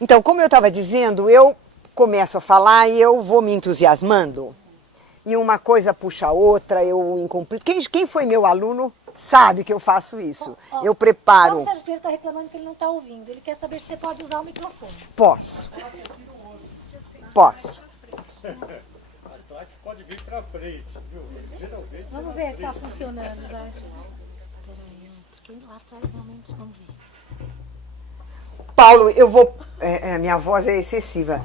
Então, como eu estava dizendo, eu começo a falar e eu vou me entusiasmando. E uma coisa puxa a outra, eu incumpri. Quem foi meu aluno sabe que eu faço isso. Eu preparo. O Sérgio Pinheiro está reclamando que ele não está ouvindo. Ele quer saber se você pode usar o microfone. Posso. Posso. Pode vir para frente, viu? Geralmente. Vamos ver se está funcionando, vai. Peraí, porque lá atrás realmente vamos ver. Paulo, eu vou... minha voz é excessiva.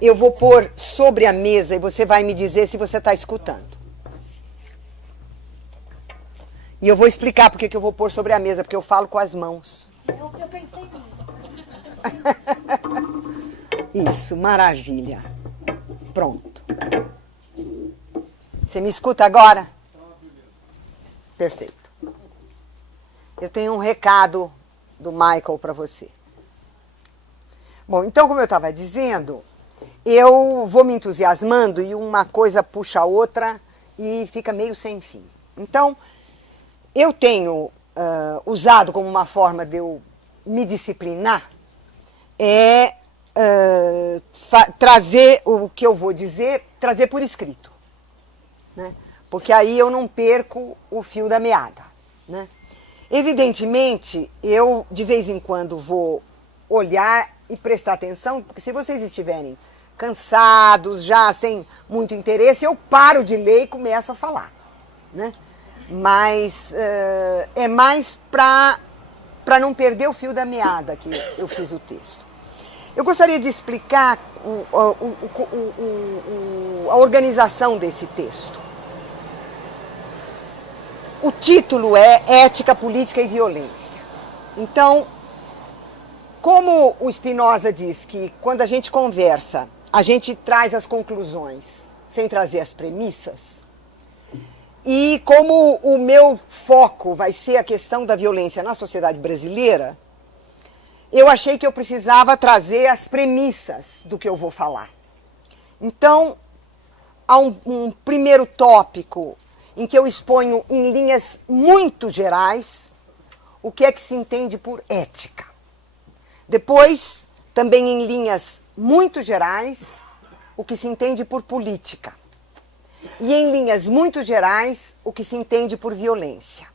Eu vou pôr sobre a mesa e você vai me dizer se você está escutando. E eu vou explicar por que eu vou pôr sobre a mesa, porque eu falo com as mãos. Eu pensei nisso. Isso, maravilha. Pronto. Você me escuta agora? Perfeito. Eu tenho um recado do Michael para você. Bom, então, como eu estava dizendo, eu vou me entusiasmando e uma coisa puxa a outra e fica meio sem fim. Então, eu tenho usado como uma forma de eu me disciplinar trazer o que eu vou dizer, trazer por escrito, né? Porque aí eu não perco o fio da meada, né? Evidentemente, eu de vez em quando vou olhar e prestar atenção, porque se vocês estiverem cansados, já sem muito interesse, eu paro de ler e começo a falar, né? Mas é mais para não perder o fio da meada que eu fiz o texto. Eu gostaria de explicar a organização desse texto. O título é Ética, Política e Violência. Então, como o Spinoza diz que quando a gente conversa, a gente traz as conclusões sem trazer as premissas, e como o meu foco vai ser a questão da violência na sociedade brasileira, eu achei que eu precisava trazer as premissas do que eu vou falar. Então, há um primeiro tópico em que eu exponho em linhas muito gerais o que é que se entende por ética. Depois, também em linhas muito gerais, o que se entende por política. E em linhas muito gerais, o que se entende por violência.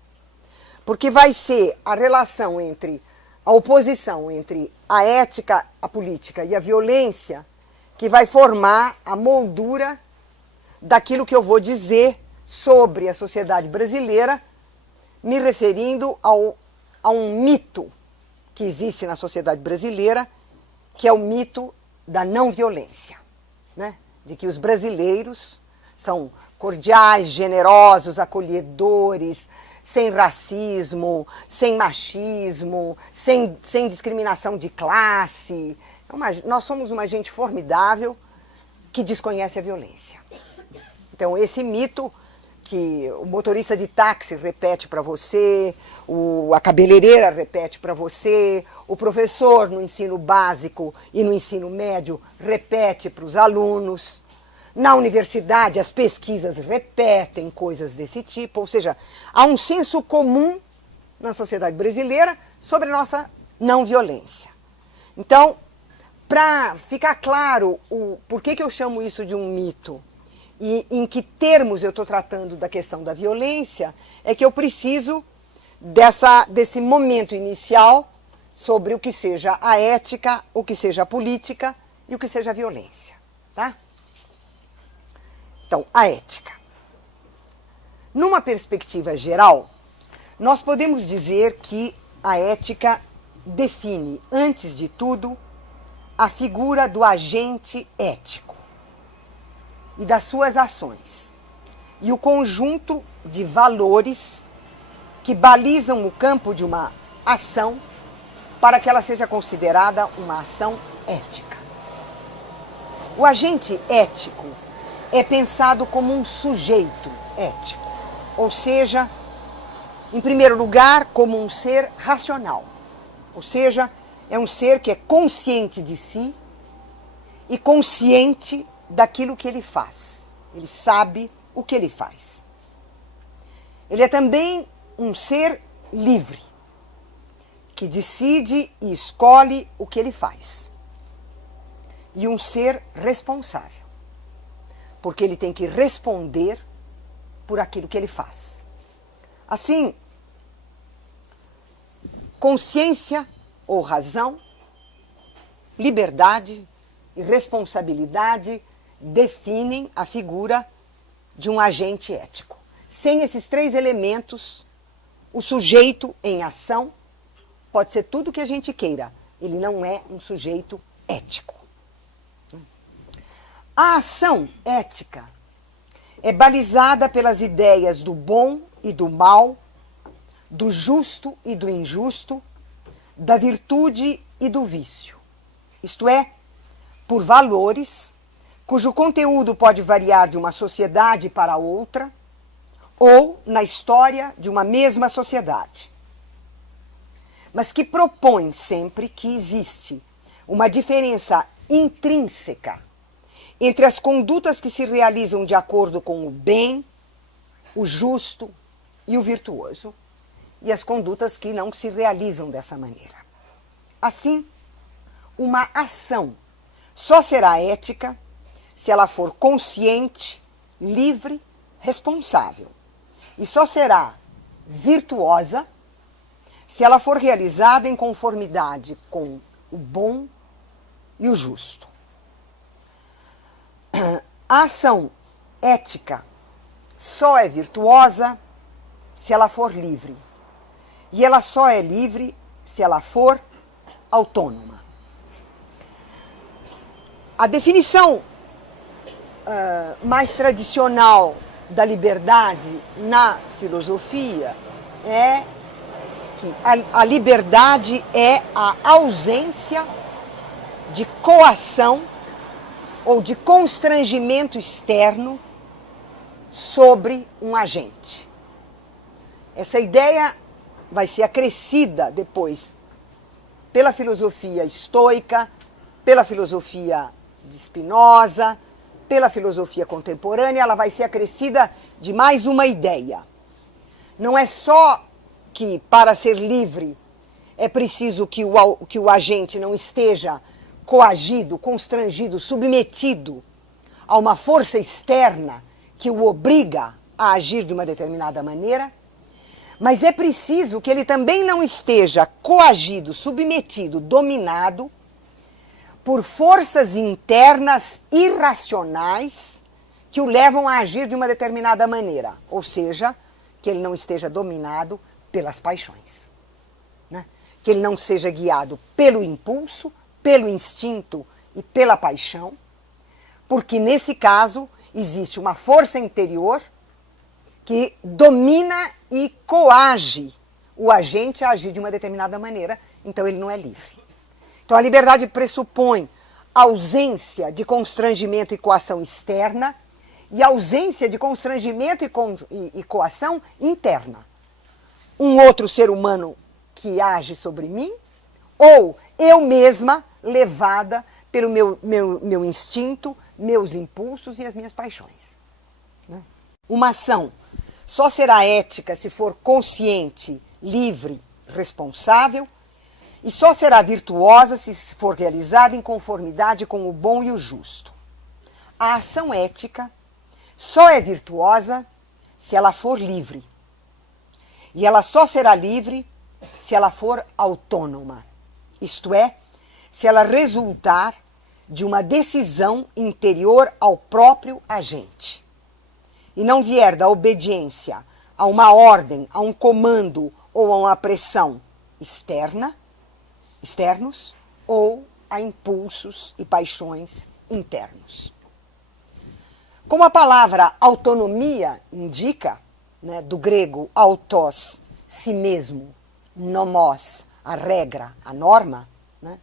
Porque vai ser a relação entre a oposição entre a ética, a política e a violência que vai formar a moldura daquilo que eu vou dizer sobre a sociedade brasileira, me referindo a um mito que existe na sociedade brasileira, que é o mito da não violência, né? De que os brasileiros são cordiais, generosos, acolhedores, sem racismo, sem machismo, sem discriminação de classe. Nós somos uma gente formidável que desconhece a violência. Então, esse mito que o motorista de táxi repete para você, a cabeleireira repete para você, o professor no ensino básico e no ensino médio repete para os alunos. Na universidade, as pesquisas repetem coisas desse tipo, ou seja, há um senso comum na sociedade brasileira sobre a nossa não violência. Então, para ficar claro por que eu chamo isso de um mito e em que termos eu estou tratando da questão da violência, é que eu preciso desse momento inicial sobre o que seja a ética, o que seja a política e o que seja a violência, tá? Então, a ética. Numa perspectiva geral, nós podemos dizer que a ética define, antes de tudo, a figura do agente ético e das suas ações, e o conjunto de valores que balizam o campo de uma ação para que ela seja considerada uma ação ética. O agente ético é pensado como um sujeito ético, ou seja, em primeiro lugar, como um ser racional, ou seja, é um ser que é consciente de si e consciente daquilo que ele faz. Ele sabe o que ele faz. Ele é também um ser livre, que decide e escolhe o que ele faz. e um ser responsável, porque ele tem que responder por aquilo que ele faz. Assim, consciência ou razão, liberdade e responsabilidade definem a figura de um agente ético. Sem esses três elementos, o sujeito em ação pode ser tudo o que a gente queira. Ele não é um sujeito ético. A ação ética é balizada pelas ideias do bom e do mal, do justo e do injusto, da virtude e do vício. Isto é, por valores cujo conteúdo pode variar de uma sociedade para outra ou na história de uma mesma sociedade, mas que propõe sempre que existe uma diferença intrínseca entre as condutas que se realizam de acordo com o bem, o justo e o virtuoso, e as condutas que não se realizam dessa maneira. Assim, uma ação só será ética se ela for consciente, livre, responsável. E só será virtuosa se ela for realizada em conformidade com o bom e o justo. A ação ética só é virtuosa se ela for livre. E ela só é livre se ela for autônoma. A definição mais tradicional da liberdade na filosofia é que a liberdade é a ausência de coação ou de constrangimento externo sobre um agente. Essa ideia vai ser acrescida depois pela filosofia estoica, pela filosofia de Spinoza, pela filosofia contemporânea. Ela vai ser acrescida de mais uma ideia. Não é só que, para ser livre, é preciso que o agente não esteja coagido, constrangido, submetido a uma força externa que o obriga a agir de uma determinada maneira, mas é preciso que ele também não esteja coagido, submetido, dominado por forças internas irracionais que o levam a agir de uma determinada maneira, ou seja, que ele não esteja dominado pelas paixões, né? Que ele não seja guiado pelo impulso, pelo instinto e pela paixão, porque nesse caso existe uma força interior que domina e coage o agente a agir de uma determinada maneira, então ele não é livre. Então a liberdade pressupõe ausência de constrangimento e coação externa e ausência de constrangimento e coação interna. Um outro ser humano que age sobre mim, ou eu mesma levada pelo meu instinto, meus impulsos e as minhas paixões. Né? Uma ação só será ética se for consciente, livre, responsável, e só será virtuosa se for realizada em conformidade com o bom e o justo. A ação ética só é virtuosa se ela for livre. E ela só será livre se ela for autônoma. Isto é, se ela resultar de uma decisão interior ao próprio agente. E não vier da obediência a uma ordem, a um comando ou a uma pressão externos, ou a impulsos e paixões internos. Como a palavra autonomia indica, né, do grego autos, si mesmo, nomos, a regra, a norma, né,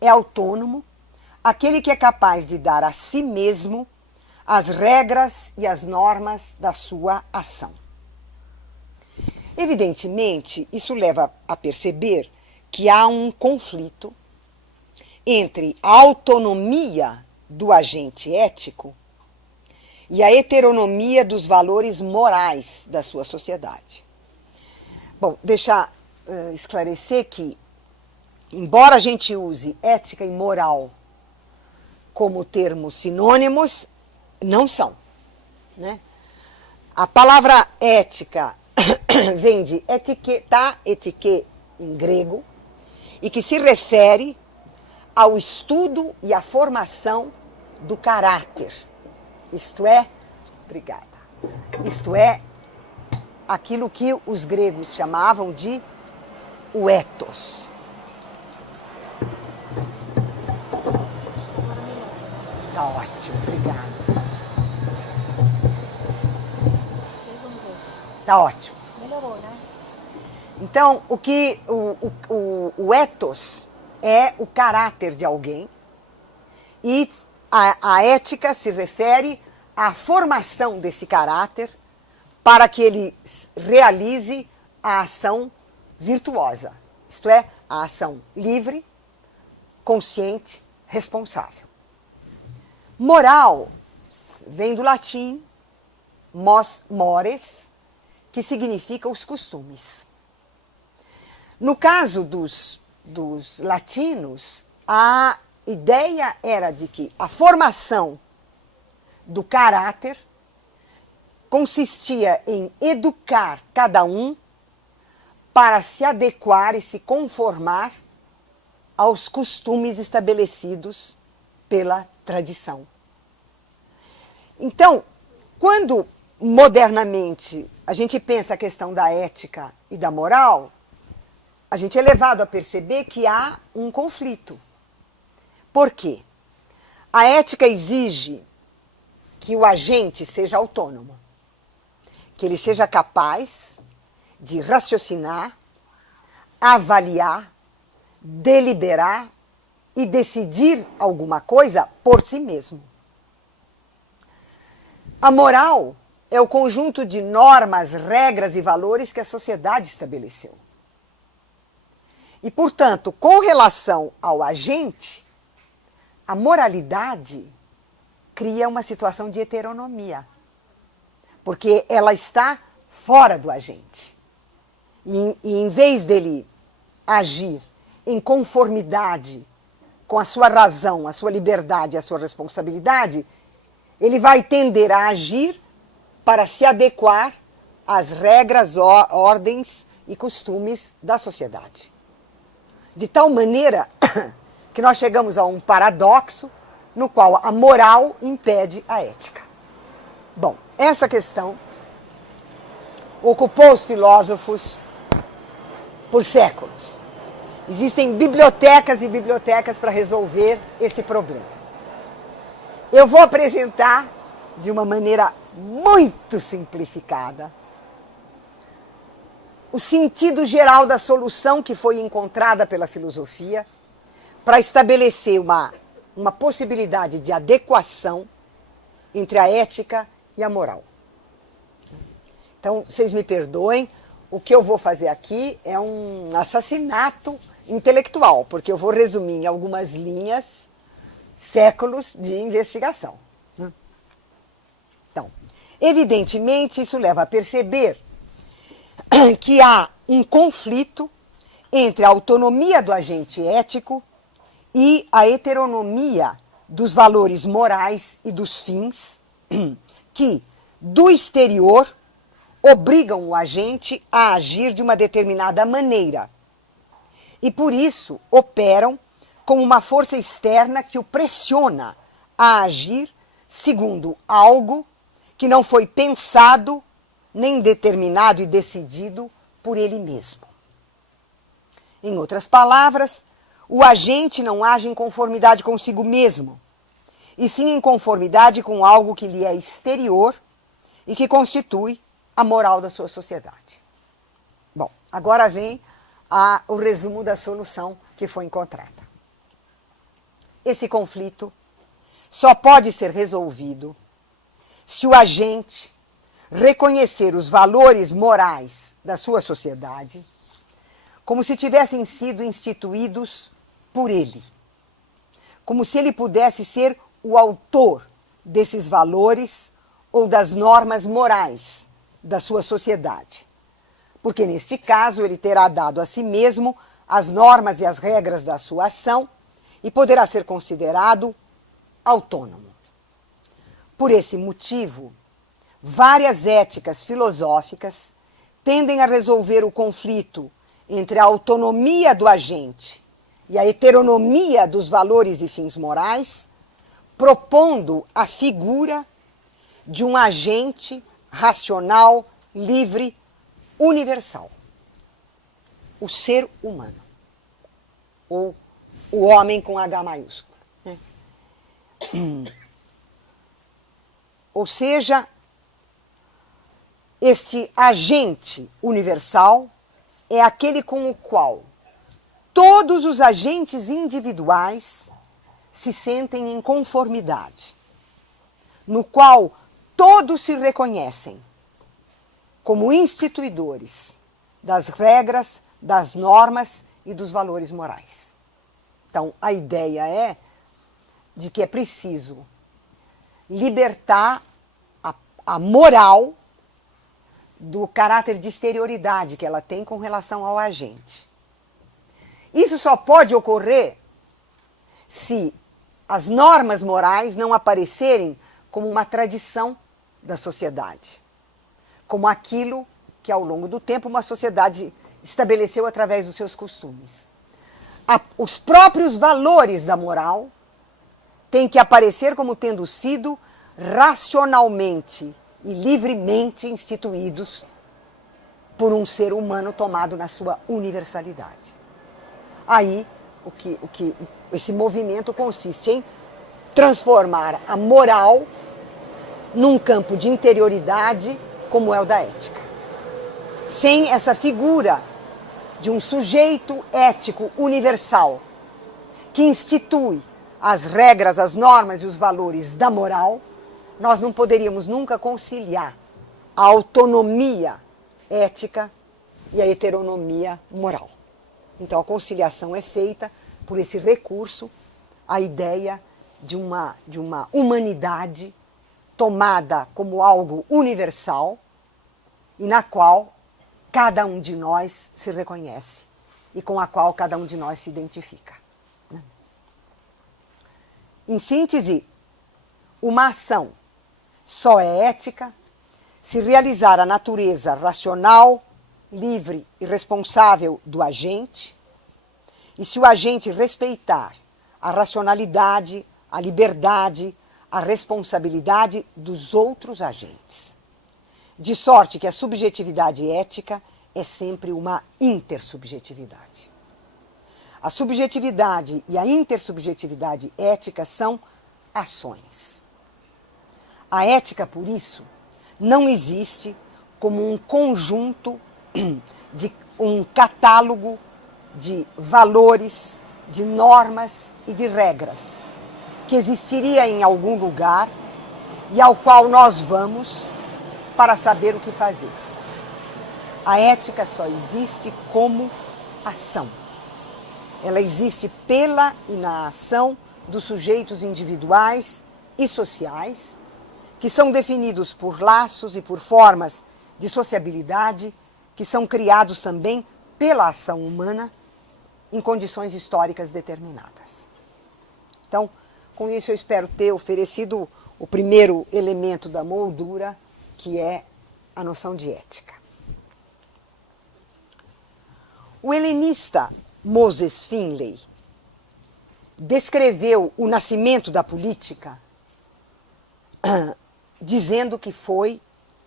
é autônomo aquele que é capaz de dar a si mesmo as regras e as normas da sua ação. Evidentemente, isso leva a perceber que há um conflito entre a autonomia do agente ético e a heteronomia dos valores morais da sua sociedade. Bom, deixar esclarecer que, embora a gente use ética e moral como termos sinônimos, não são, né? A palavra ética vem de etiketa, etike em grego, e que se refere ao estudo e à formação do caráter. Isto é, obrigada, isto é aquilo que os gregos chamavam de o ethos. Agora melhor, né? Tá ótimo, obrigada. Depois vamos ver. Tá ótimo. Melhorou, né? Então, o ethos é o caráter de alguém e a ética se refere à formação desse caráter para que ele realize a ação virtuosa, isto é, a ação livre, consciente, responsável. Moral vem do latim mores, que significa os costumes. No caso dos latinos, a ideia era de que a formação do caráter consistia em educar cada um para se adequar e se conformar aos costumes estabelecidos pela tradição. Então, quando modernamente a gente pensa a questão da ética e da moral, a gente é levado a perceber que há um conflito. Por quê? A ética exige que o agente seja autônomo, que ele seja capaz de raciocinar, avaliar, deliberar e decidir alguma coisa por si mesmo. A moral é o conjunto de normas, regras e valores que a sociedade estabeleceu. E, portanto, com relação ao agente, a moralidade cria uma situação de heteronomia, porque ela está fora do agente. E em vez dele agir em conformidade com a sua razão, a sua liberdade, a sua responsabilidade, ele vai tender a agir para se adequar às regras, ordens e costumes da sociedade. De tal maneira que nós chegamos a um paradoxo no qual a moral impede a ética. Bom, essa questão ocupou os filósofos por séculos. Existem bibliotecas e bibliotecas para resolver esse problema. Eu vou apresentar de uma maneira muito simplificada o sentido geral da solução que foi encontrada pela filosofia para estabelecer uma possibilidade de adequação entre a ética e a moral. Então, vocês me perdoem, o que eu vou fazer aqui é um assassinato intelectual, porque eu vou resumir em algumas linhas séculos de investigação. Então, evidentemente, isso leva a perceber que há um conflito entre a autonomia do agente ético e a heteronomia dos valores morais e dos fins que, do exterior, obrigam o agente a agir de uma determinada maneira e, por isso, operam como uma força externa que o pressiona a agir segundo algo que não foi pensado, nem determinado e decidido por ele mesmo. Em outras palavras, o agente não age em conformidade consigo mesmo, e sim em conformidade com algo que lhe é exterior e que constitui a moral da sua sociedade. Bom, agora vem o resumo da solução que foi encontrada. Esse conflito só pode ser resolvido se o agente reconhecer os valores morais da sua sociedade como se tivessem sido instituídos por ele, como se ele pudesse ser o autor desses valores ou das normas morais da sua sociedade, porque neste caso ele terá dado a si mesmo as normas e as regras da sua ação e poderá ser considerado autônomo. Por esse motivo, várias éticas filosóficas tendem a resolver o conflito entre a autonomia do agente e a heteronomia dos valores e fins morais, propondo a figura de um agente racional, livre, universal. O ser humano. Ou o homem com H maiúsculo. Né? Ou seja, este agente universal é aquele com o qual todos os agentes individuais se sentem em conformidade, no qual todos se reconhecem como instituidores das regras, das normas e dos valores morais. Então, a ideia é de que é preciso libertar a moral do caráter de exterioridade que ela tem com relação ao agente. Isso só pode ocorrer se as normas morais não aparecerem como uma tradição da sociedade, como aquilo que ao longo do tempo uma sociedade estabeleceu através dos seus costumes. Os próprios valores da moral têm que aparecer como tendo sido racionalmente e livremente instituídos por um ser humano tomado na sua universalidade. Aí, esse movimento consiste em transformar a moral num campo de interioridade como é o da ética. Sem essa figura de um sujeito ético universal que institui as regras, as normas e os valores da moral, nós não poderíamos nunca conciliar a autonomia ética e a heteronomia moral. Então a conciliação é feita por esse recurso à ideia de uma humanidade tomada como algo universal e na qual cada um de nós se reconhece e com a qual cada um de nós se identifica. Em síntese, uma ação só é ética se realizar a natureza racional, livre e responsável do agente e se o agente respeitar a racionalidade, a liberdade, a responsabilidade dos outros agentes. De sorte que a subjetividade ética é sempre uma intersubjetividade. A subjetividade e a intersubjetividade ética são ações. A ética, por isso, não existe como um conjunto um catálogo de valores, de normas e de regras que existiria em algum lugar e ao qual nós vamos para saber o que fazer. A ética só existe como ação. Ela existe pela e na ação dos sujeitos individuais e sociais, que são definidos por laços e por formas de sociabilidade, que são criados também pela ação humana em condições históricas determinadas. Então, com isso eu espero ter oferecido o primeiro elemento da moldura, que é a noção de ética. O helenista Moses Finley descreveu o nascimento da política dizendo que foi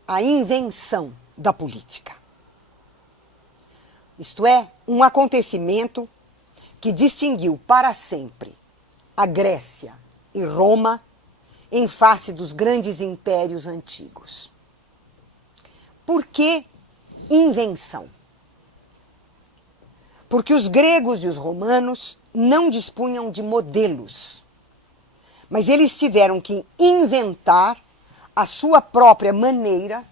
a invenção da política. Isto é, um acontecimento que distinguiu para sempre a Grécia e Roma em face dos grandes impérios antigos. Por que invenção? Porque os gregos e os romanos não dispunham de modelos, mas eles tiveram que inventar a sua própria maneira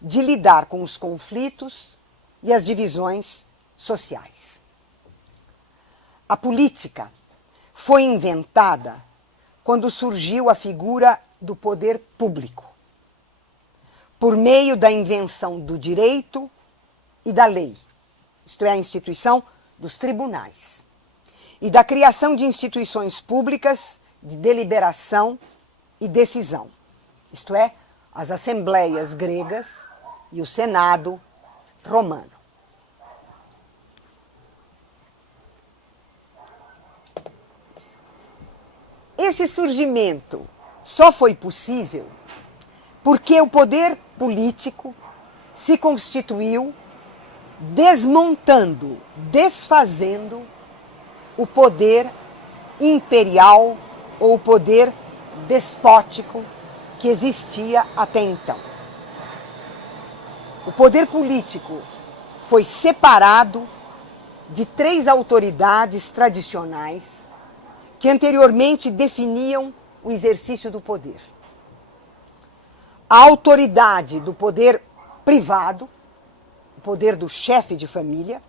de lidar com os conflitos e as divisões sociais. A política foi inventada quando surgiu a figura do poder público, por meio da invenção do direito e da lei, isto é, a instituição dos tribunais, e da criação de instituições públicas de deliberação e decisão, isto é, as assembleias gregas e o Senado romano. Esse surgimento só foi possível porque o poder político se constituiu desmontando, desfazendo o poder imperial ou o poder despótico que existia até então. O poder político foi separado de 3 autoridades tradicionais que anteriormente definiam o exercício do poder. A autoridade do poder privado, o poder do chefe de família,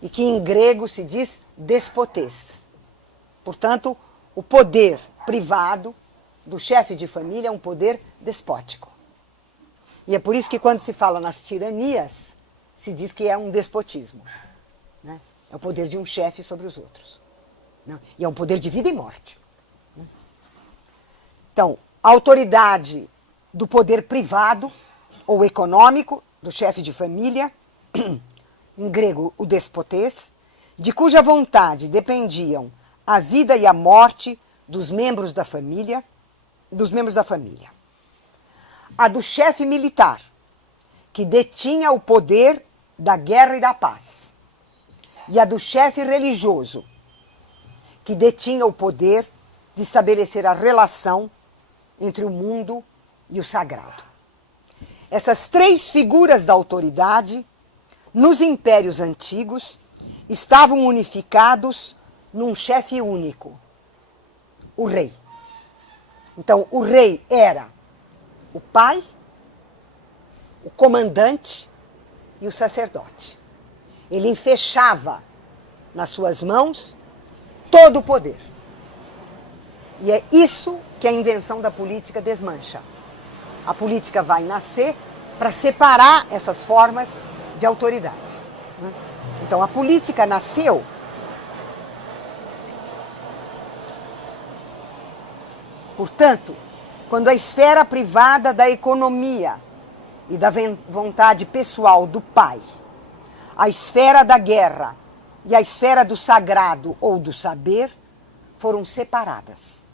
e que em grego se diz despotes. Portanto, o poder privado do chefe de família é um poder despótico. E é por isso que quando se fala nas tiranias, se diz que é um despotismo, né? É o poder de um chefe sobre os outros. Não? E é um poder de vida e morte. Então, a autoridade do poder privado ou econômico do chefe de família, em grego o despotes, de cuja vontade dependiam a vida e a morte dos membros da família, A do chefe militar, que detinha o poder da guerra e da paz. E a do chefe religioso, que detinha o poder de estabelecer a relação entre o mundo e o sagrado. Essas 3 figuras da autoridade, nos impérios antigos, estavam unificados num chefe único, o rei. Então, o rei era o pai, o comandante e o sacerdote. Ele enfechava nas suas mãos todo o poder. E é isso que a invenção da política desmancha. A política vai nascer para separar essas formas de autoridade, né? Então, a política nasceu portanto, quando a esfera privada da economia e da vontade pessoal do pai, a esfera da guerra e a esfera do sagrado ou do saber foram separadas.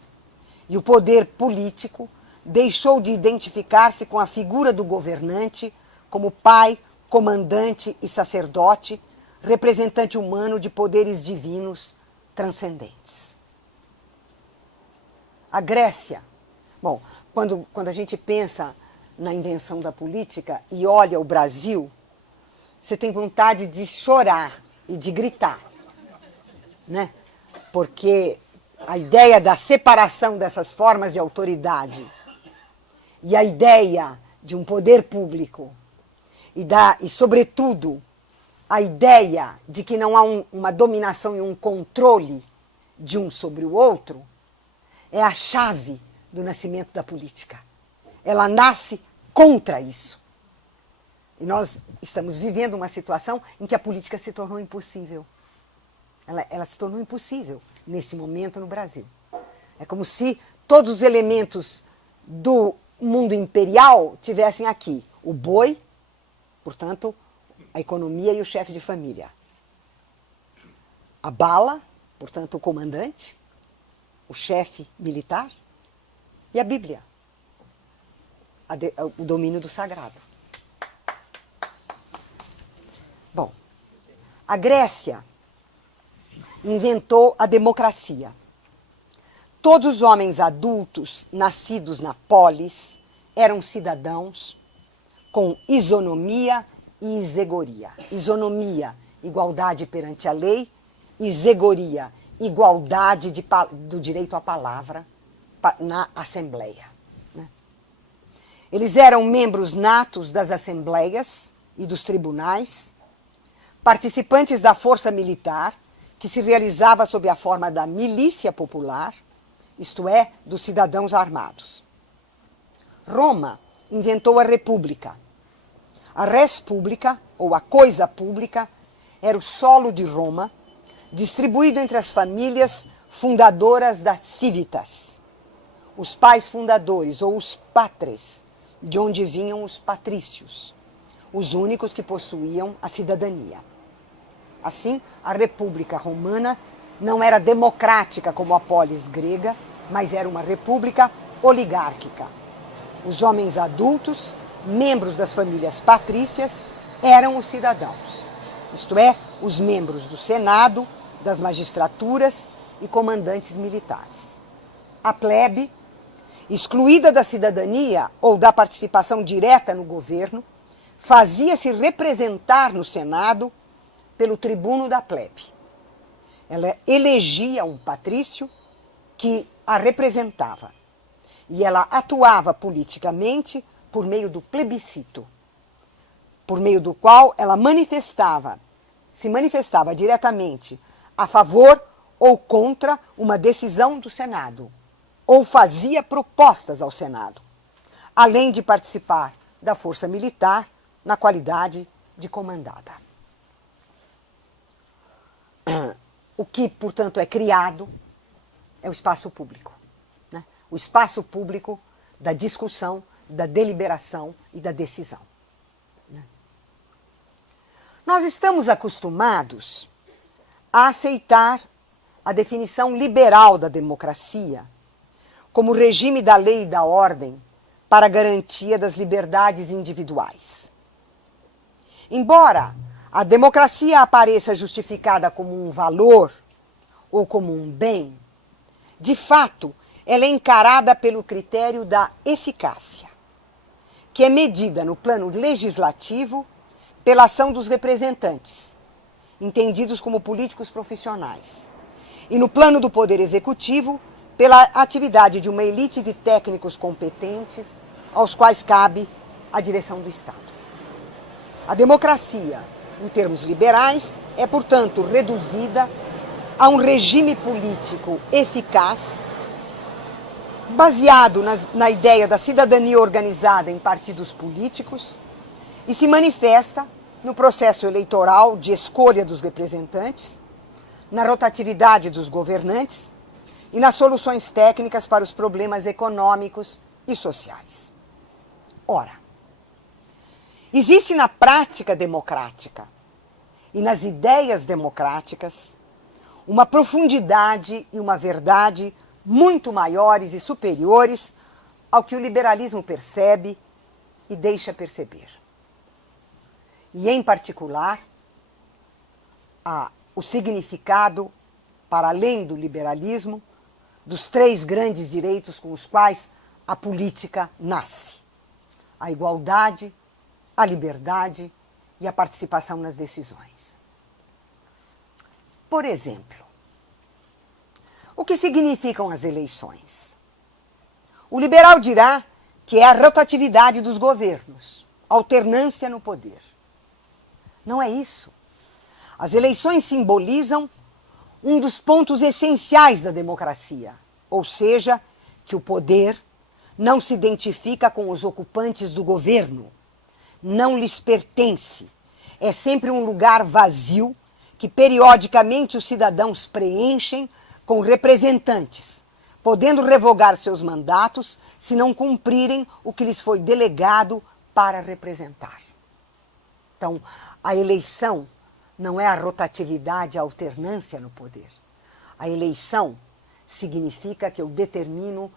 E o poder político deixou de identificar-se com a figura do governante como pai, comandante e sacerdote, representante humano de poderes divinos transcendentes. A Grécia, bom, quando a gente pensa na invenção da política e olha o Brasil, você tem vontade de chorar e de gritar, né? Porque a ideia da separação dessas formas de autoridade e a ideia de um poder público e sobretudo, a ideia de que não há uma dominação e um controle de um sobre o outro, é a chave do nascimento da política. Ela nasce contra isso. E nós estamos vivendo uma situação em que a política se tornou impossível. Ela se tornou impossível nesse momento no Brasil. É como se todos os elementos do mundo imperial tivessem aqui. O boi, portanto, a economia e o chefe de família. A bala, portanto, o comandante, o chefe militar, e a Bíblia, o domínio do sagrado. Bom, a Grécia inventou a democracia. Todos os homens adultos nascidos na polis eram cidadãos com isonomia e isegoria. Isonomia, igualdade perante a lei, isegoria, igualdade do direito à palavra na Assembleia, né? Eles eram membros natos das assembleias e dos tribunais, participantes da força militar, que se realizava sob a forma da milícia popular, isto é, dos cidadãos armados. Roma inventou a república. A res publica, ou a coisa pública, era o solo de Roma, distribuído entre as famílias fundadoras da civitas, os pais fundadores ou os patres, de onde vinham os patrícios, os únicos que possuíam a cidadania. Assim, a República Romana não era democrática como a polis grega, mas era uma república oligárquica. Os homens adultos, membros das famílias patrícias, eram os cidadãos, isto é, os membros do Senado, das magistraturas e comandantes militares. A plebe, excluída da cidadania ou da participação direta no governo, fazia-se representar no Senado pelo tribuno da plebe. Ela elegia um patrício que a representava. E ela atuava politicamente por meio do plebiscito, por meio do qual ela se manifestava diretamente a favor ou contra uma decisão do Senado, ou fazia propostas ao Senado, além de participar da força militar na qualidade de comandada. O que, portanto, é criado é o espaço público, né? O espaço público da discussão, da deliberação e da decisão. Né? Nós estamos acostumados a aceitar a definição liberal da democracia como regime da lei e da ordem para a garantia das liberdades individuais. Embora a democracia apareça justificada como um valor ou como um bem, de fato, ela é encarada pelo critério da eficácia, que é medida no plano legislativo pela ação dos representantes, entendidos como políticos profissionais, e no plano do poder executivo pela atividade de uma elite de técnicos competentes aos quais cabe a direção do Estado. A democracia, em termos liberais, é, portanto, reduzida a um regime político eficaz, baseado na ideia da cidadania organizada em partidos políticos e se manifesta no processo eleitoral de escolha dos representantes, na rotatividade dos governantes e nas soluções técnicas para os problemas econômicos e sociais. Ora, existe na prática democrática e nas ideias democráticas uma profundidade e uma verdade muito maiores e superiores ao que o liberalismo percebe e deixa perceber. E, em particular, o significado, para além do liberalismo, dos três grandes direitos com os quais a política nasce: a igualdade, a liberdade e a participação nas decisões. Por exemplo, o que significam as eleições? O liberal dirá que é a rotatividade dos governos, alternância no poder. Não é isso. As eleições simbolizam um dos pontos essenciais da democracia, ou seja, que o poder não se identifica com os ocupantes do governo, não lhes pertence, é sempre um lugar vazio que periodicamente os cidadãos preenchem com representantes, podendo revogar seus mandatos se não cumprirem o que lhes foi delegado para representar. Então, a eleição não é a rotatividade, a alternância no poder. A eleição significa que eu determino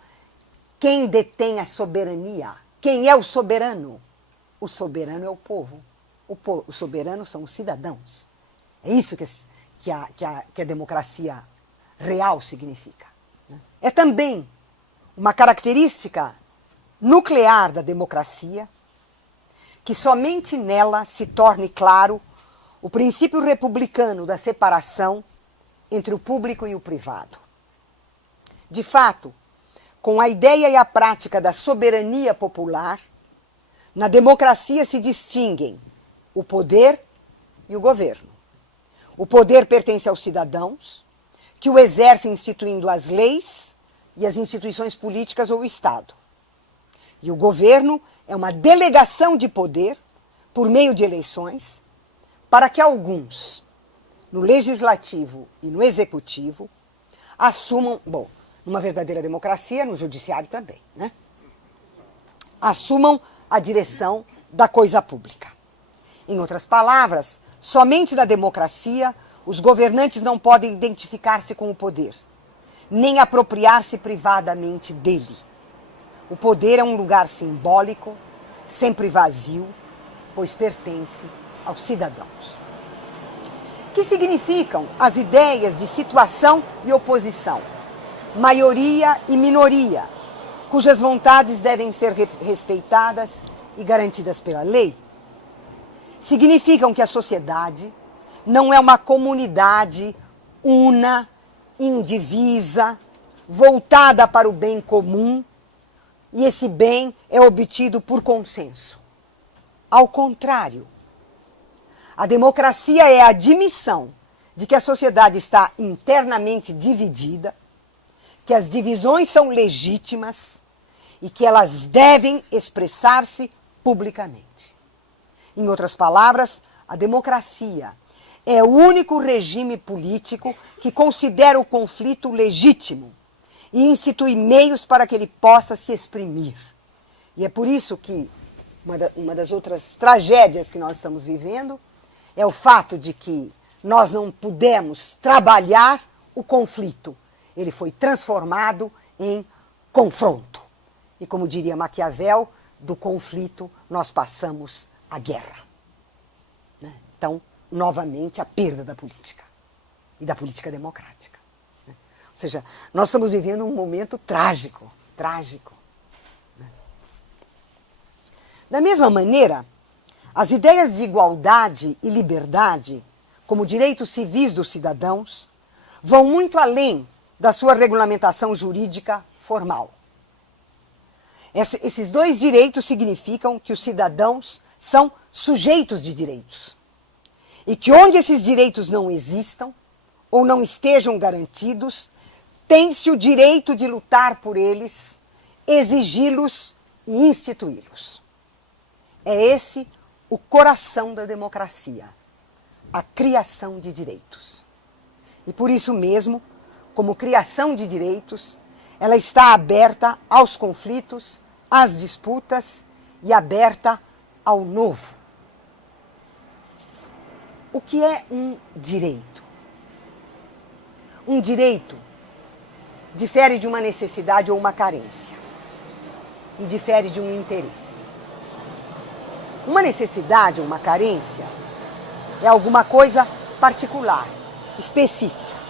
quem detém a soberania, quem é o soberano. O soberano é o povo. O soberano são os cidadãos. É isso que a democracia real significa. É também uma característica nuclear da democracia que somente nela se torne claro o princípio republicano da separação entre o público e o privado. De fato, com a ideia e a prática da soberania popular, na democracia se distinguem o poder e o governo. O poder pertence aos cidadãos, que o exercem instituindo as leis e as instituições políticas ou o Estado. E o governo é uma delegação de poder, por meio de eleições, para que alguns, no legislativo e no executivo, assumam, bom, numa verdadeira democracia, no judiciário também, né? Assumam a direção da coisa pública. Em outras palavras, somente na democracia os governantes não podem identificar-se com o poder, nem apropriar-se privadamente dele. O poder é um lugar simbólico, sempre vazio, pois pertence aos cidadãos. Que significam as ideias de situação e oposição, maioria e minoria, cujas vontades devem ser respeitadas e garantidas pela lei? Significam que a sociedade não é uma comunidade una, indivisa, voltada para o bem comum, e esse bem é obtido por consenso. Ao contrário, a democracia é a admissão de que a sociedade está internamente dividida, que as divisões são legítimas e que elas devem expressar-se publicamente. Em outras palavras, a democracia é o único regime político que considera o conflito legítimo e institui meios para que ele possa se exprimir. E é por isso que uma das outras tragédias que nós estamos vivendo é o fato de que nós não pudemos trabalhar o conflito. Ele foi transformado em confronto. E como diria Maquiavel, do conflito nós passamos à guerra. Né? Então, novamente, a perda da política e da política democrática. Né? Ou seja, nós estamos vivendo um momento trágico, trágico. Né? Da mesma maneira, as ideias de igualdade e liberdade, como direitos civis dos cidadãos, vão muito além da sua regulamentação jurídica formal. Esses dois direitos significam que os cidadãos são sujeitos de direitos. E que onde esses direitos não existam ou não estejam garantidos, tem-se o direito de lutar por eles, exigi-los e instituí-los. É esse o coração da democracia, a criação de direitos. E por isso mesmo, como criação de direitos, ela está aberta aos conflitos, às disputas e aberta ao novo. O que é um direito? Um direito difere de uma necessidade ou uma carência e difere de um interesse. Uma necessidade ou uma carência é alguma coisa particular, específica.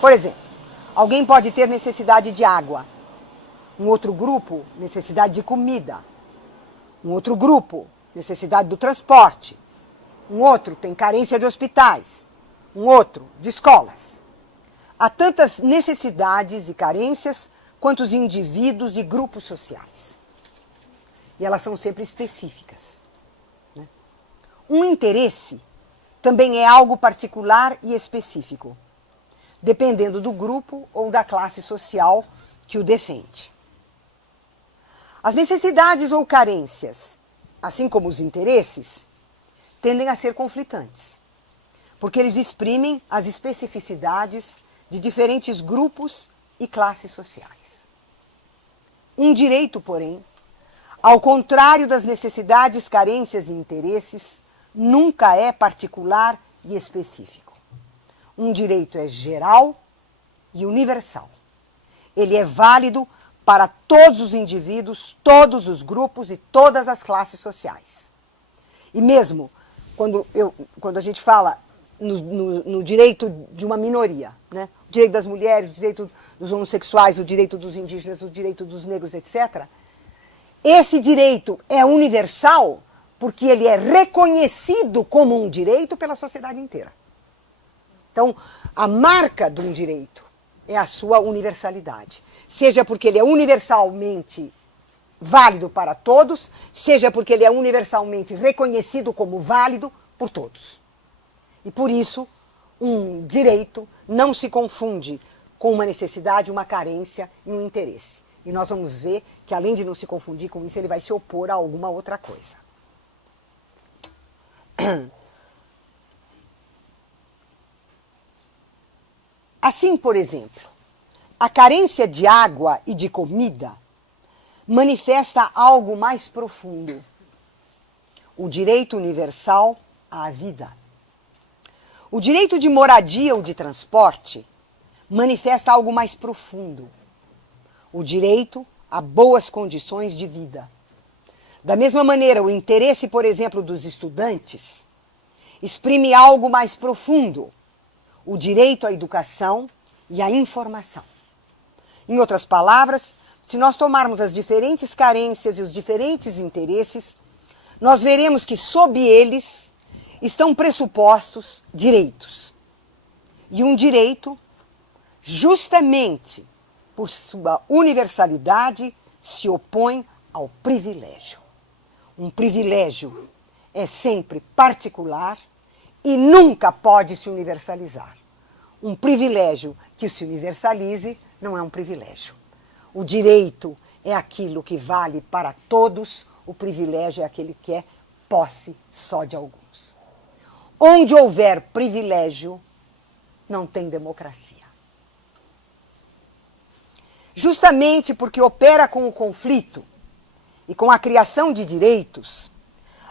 Por exemplo, alguém pode ter necessidade de água, um outro grupo, necessidade de comida, um outro grupo, necessidade do transporte, um outro tem carência de hospitais, um outro de escolas. Há tantas necessidades e carências quanto os indivíduos e grupos sociais. E elas são sempre específicas. Né? Um interesse também é algo particular e específico, dependendo do grupo ou da classe social que o defende. As necessidades ou carências, assim como os interesses, tendem a ser conflitantes, porque eles exprimem as especificidades de diferentes grupos e classes sociais. Um direito, porém, ao contrário das necessidades, carências e interesses, nunca é particular e específico. Um direito é geral e universal. Ele é válido para todos os indivíduos, todos os grupos e todas as classes sociais. E mesmo quando a gente fala no direito de uma minoria, né? O direito das mulheres, o direito dos homossexuais, o direito dos indígenas, o direito dos negros, etc., esse direito é universal porque ele é reconhecido como um direito pela sociedade inteira. Então, a marca de um direito é a sua universalidade. Seja porque ele é universalmente válido para todos, seja porque ele é universalmente reconhecido como válido por todos. E por isso, um direito não se confunde com uma necessidade, uma carência e um interesse. E nós vamos ver que, além de não se confundir com isso, ele vai se opor a alguma outra coisa. Assim, por exemplo, a carência de água e de comida manifesta algo mais profundo: o direito universal à vida. O direito de moradia ou de transporte manifesta algo mais profundo: o direito a boas condições de vida. Da mesma maneira, o interesse, por exemplo, dos estudantes exprime algo mais profundo: o direito à educação e à informação. Em outras palavras, se nós tomarmos as diferentes carências e os diferentes interesses, nós veremos que sob eles estão pressupostos direitos. E um direito, justamente por sua universalidade, se opõe ao privilégio. Um privilégio é sempre particular e nunca pode se universalizar. Um privilégio que se universalize não é um privilégio. O direito é aquilo que vale para todos, o privilégio é aquele que é posse só de alguns. Onde houver privilégio, não tem democracia. Justamente porque opera com o conflito e com a criação de direitos,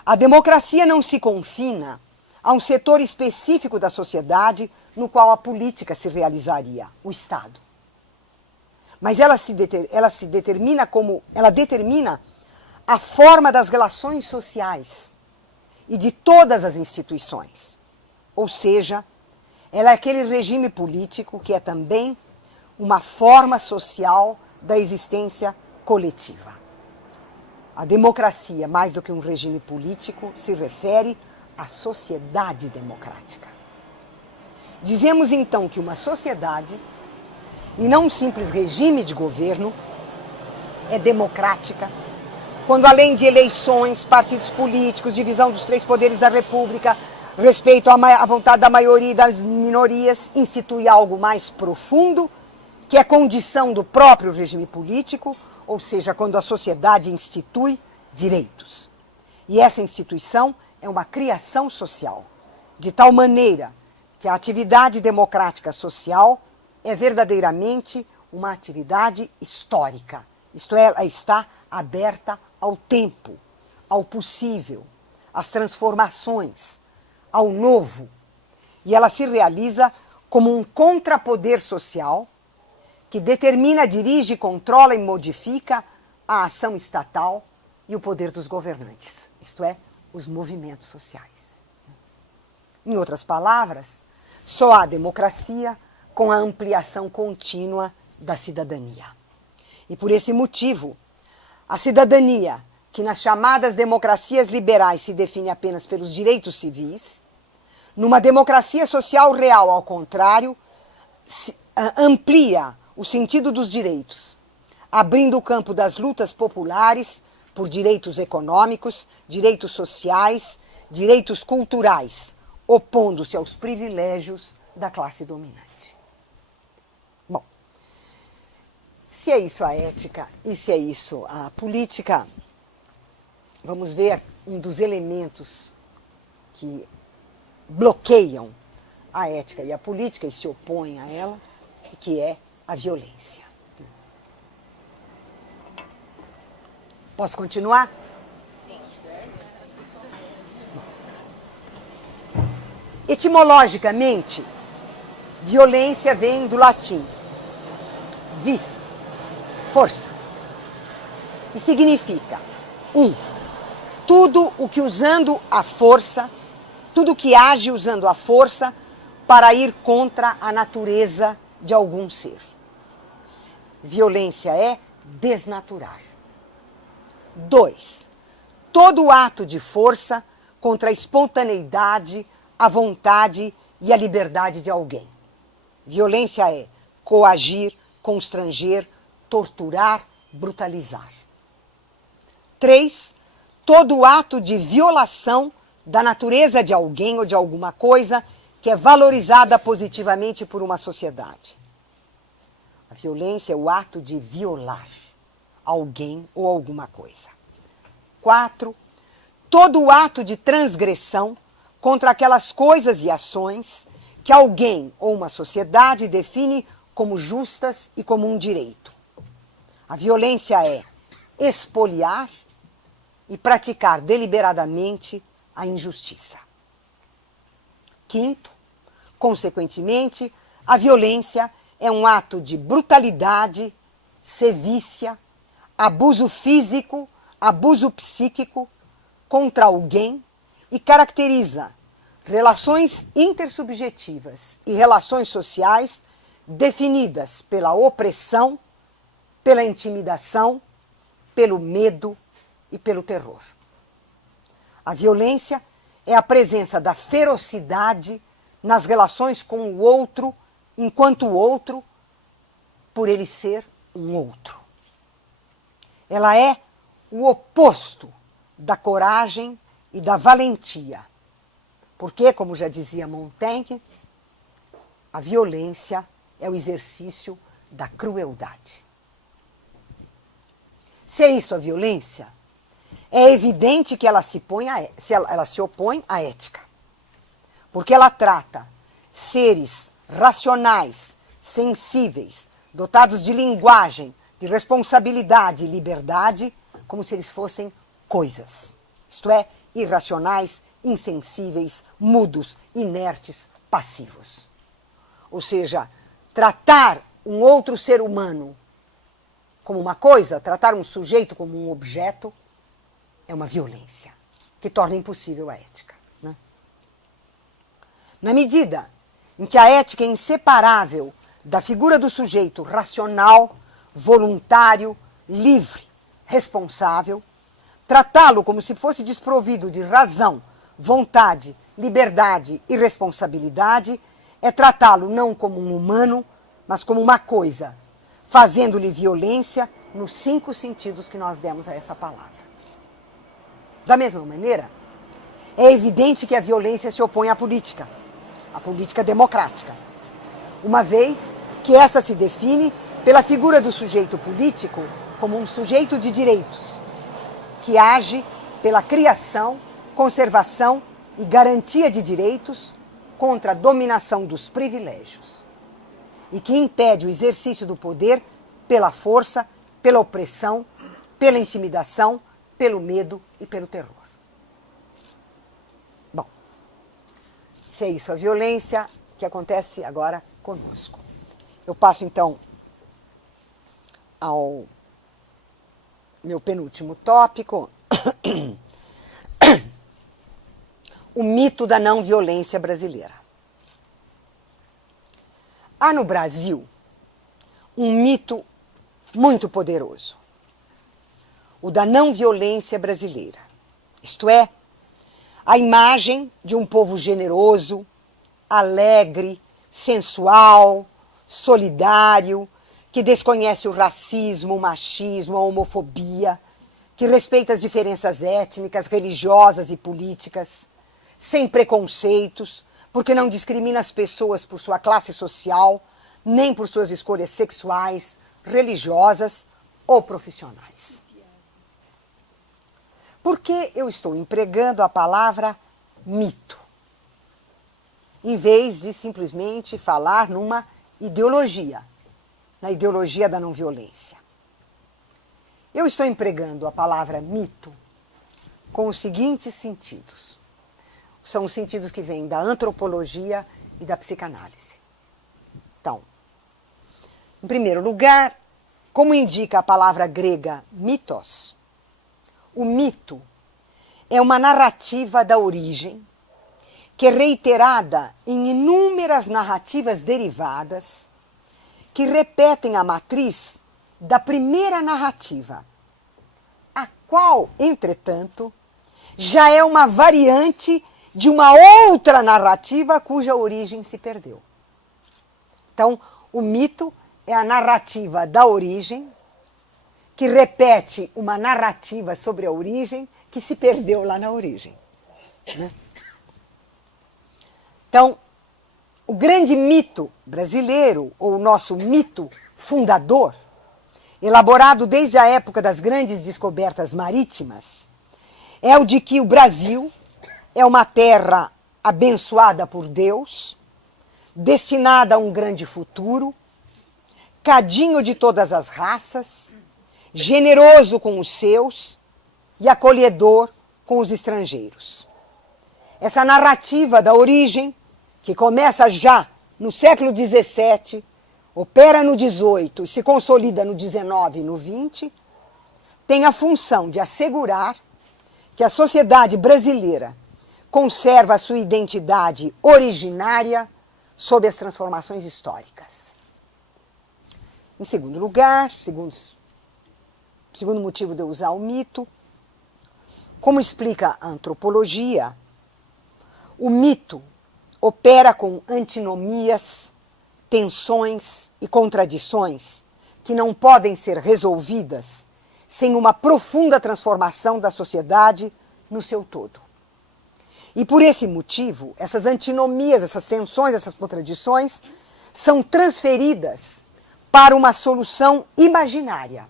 a democracia não se confina a um setor específico da sociedade no qual a política se realizaria, o Estado. Mas ela determina a forma das relações sociais e de todas as instituições. Ou seja, ela é aquele regime político que é também uma forma social da existência coletiva. A democracia, mais do que um regime político, se refere à sociedade democrática. Dizemos então que uma sociedade, e não um simples regime de governo, é democrática, quando além de eleições, partidos políticos, divisão dos 3 poderes da República, respeito à vontade da maioria e das minorias, institui algo mais profundo, que é condição do próprio regime político, ou seja, quando a sociedade institui direitos. E essa instituição é uma criação social, de tal maneira que a atividade democrática social é verdadeiramente uma atividade histórica. Isto é, ela está aberta ao tempo, ao possível, às transformações, ao novo. E ela se realiza como um contrapoder social que determina, dirige, controla e modifica a ação estatal e o poder dos governantes, isto é, os movimentos sociais. Em outras palavras, só há democracia com a ampliação contínua da cidadania. E por esse motivo, a cidadania, que nas chamadas democracias liberais se define apenas pelos direitos civis, numa democracia social real, ao contrário, amplia o sentido dos direitos, abrindo o campo das lutas populares por direitos econômicos, direitos sociais, direitos culturais, opondo-se aos privilégios da classe dominante. Bom, se é isso a ética e se é isso a política, vamos ver um dos elementos que bloqueiam a ética e a política e se opõem a ela, que é a violência. Posso continuar? Sim. Etimologicamente, violência vem do latim vis, força. E significa, tudo o que usando a força, tudo que age usando a força para ir contra a natureza de algum ser. Violência é desnaturar. 2. Todo ato de força contra a espontaneidade, a vontade e a liberdade de alguém. Violência é coagir, constranger, torturar, brutalizar. 3. Todo ato de violação da natureza de alguém ou de alguma coisa que é valorizada positivamente por uma sociedade. A violência é o ato de violar alguém ou alguma coisa. 4. Todo ato de transgressão contra aquelas coisas e ações que alguém ou uma sociedade define como justas e como um direito. A violência é expoliar e praticar deliberadamente a injustiça. Quinto, consequentemente, a violência é um ato de brutalidade, sevícia, abuso físico, abuso psíquico contra alguém e caracteriza relações intersubjetivas e relações sociais definidas pela opressão, pela intimidação, pelo medo e pelo terror. A violência é a presença da ferocidade nas relações com o outro, enquanto o outro, por ele ser um outro. Ela é o oposto da coragem e da valentia. Porque, como já dizia Montaigne, a violência é o exercício da crueldade. Se é isso a violência, é evidente que ela se opõe à ética. Porque ela trata seres racionais, sensíveis, dotados de linguagem, de responsabilidade e liberdade, como se eles fossem coisas. Isto é, irracionais, insensíveis, mudos, inertes, passivos. Ou seja, tratar um outro ser humano como uma coisa, tratar um sujeito como um objeto, é uma violência que torna impossível a ética. Né? Na medida em que a ética é inseparável da figura do sujeito racional, voluntário, livre, responsável, tratá-lo como se fosse desprovido de razão, vontade, liberdade e responsabilidade é tratá-lo não como um humano, mas como uma coisa, fazendo-lhe violência nos 5 sentidos que nós demos a essa palavra. Da mesma maneira, é evidente que a violência se opõe à política democrática, uma vez que essa se define pela figura do sujeito político como um sujeito de direitos, que age pela criação, conservação e garantia de direitos contra a dominação dos privilégios, e que impede o exercício do poder pela força, pela opressão, pela intimidação, pelo medo e pelo terror. Bom, se é isso a violência que acontece agora conosco. Eu passo então ao meu penúltimo tópico, o mito da não violência brasileira. Há no Brasil um mito muito poderoso, o da não violência brasileira. Isto é, a imagem de um povo generoso, alegre, sensual, solidário, que desconhece o racismo, o machismo, a homofobia, que respeita as diferenças étnicas, religiosas e políticas, sem preconceitos, porque não discrimina as pessoas por sua classe social, nem por suas escolhas sexuais, religiosas ou profissionais. Por que eu estou empregando a palavra mito, em vez de simplesmente falar numa ideologia, na ideologia da não violência? Eu estou empregando a palavra mito com os seguintes sentidos. São os sentidos que vêm da antropologia e da psicanálise. Então, em primeiro lugar, como indica a palavra grega mitos, o mito é uma narrativa da origem que é reiterada em inúmeras narrativas derivadas que repetem a matriz da primeira narrativa, a qual, entretanto, já é uma variante de uma outra narrativa cuja origem se perdeu. Então, o mito é a narrativa da origem, que repete uma narrativa sobre a origem que se perdeu lá na origem. Né? Então, o grande mito brasileiro, ou o nosso mito fundador, elaborado desde a época das grandes descobertas marítimas, é o de que o Brasil é uma terra abençoada por Deus, destinada a um grande futuro, cadinho de todas as raças, generoso com os seus e acolhedor com os estrangeiros. Essa narrativa da origem, que começa já no século XVII, opera no XVIII e se consolida no XIX e no XX, tem a função de assegurar que a sociedade brasileira conserva a sua identidade originária sob as transformações históricas. Em segundo lugar, segundo motivo de eu usar o mito, como explica a antropologia, o mito opera com antinomias, tensões e contradições que não podem ser resolvidas sem uma profunda transformação da sociedade no seu todo. E por esse motivo, essas antinomias, essas tensões, essas contradições são transferidas para uma solução imaginária,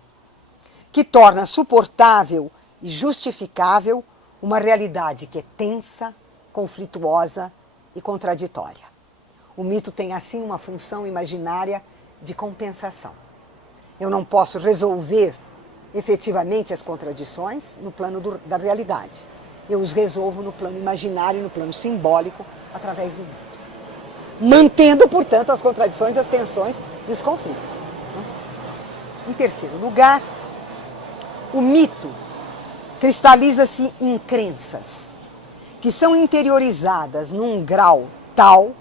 que torna suportável e justificável uma realidade que é tensa, conflituosa e contraditória. O mito tem, assim, uma função imaginária de compensação. Eu não posso resolver efetivamente as contradições no plano da realidade. Eu os resolvo no plano imaginário, no plano simbólico, através do mito. Mantendo, portanto, as contradições, as tensões e os conflitos. Em terceiro lugar, o mito cristaliza-se em crenças que são interiorizadas num grau tal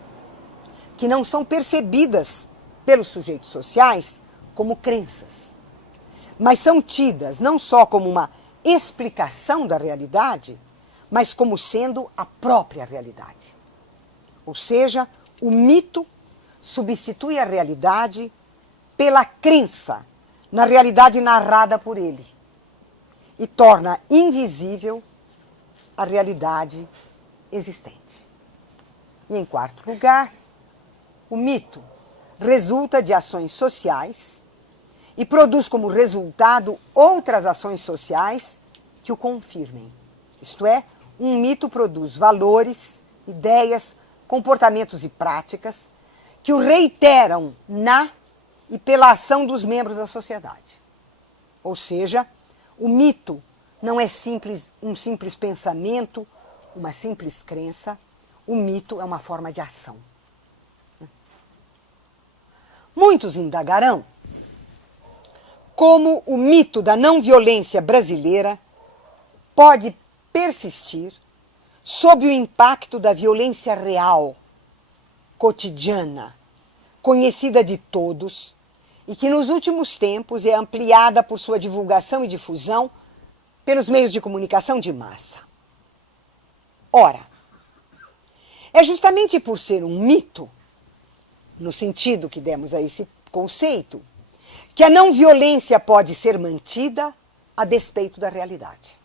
que não são percebidas pelos sujeitos sociais como crenças, mas são tidas não só como uma explicação da realidade, mas como sendo a própria realidade. Ou seja, o mito substitui a realidade pela crença na realidade narrada por ele e torna invisível a realidade existente. E em quarto lugar, o mito resulta de ações sociais e produz como resultado outras ações sociais que o confirmem. Isto é, um mito produz valores, ideias, comportamentos e práticas que o reiteram na e pela ação dos membros da sociedade. Ou seja, o mito não é um simples pensamento, uma simples crença. O mito é uma forma de ação. Muitos indagarão como o mito da não-violência brasileira pode persistir sob o impacto da violência real, cotidiana, conhecida de todos e que nos últimos tempos é ampliada por sua divulgação e difusão pelos meios de comunicação de massa. Ora, é justamente por ser um mito, no sentido que demos a esse conceito, que a não-violência pode ser mantida a despeito da realidade.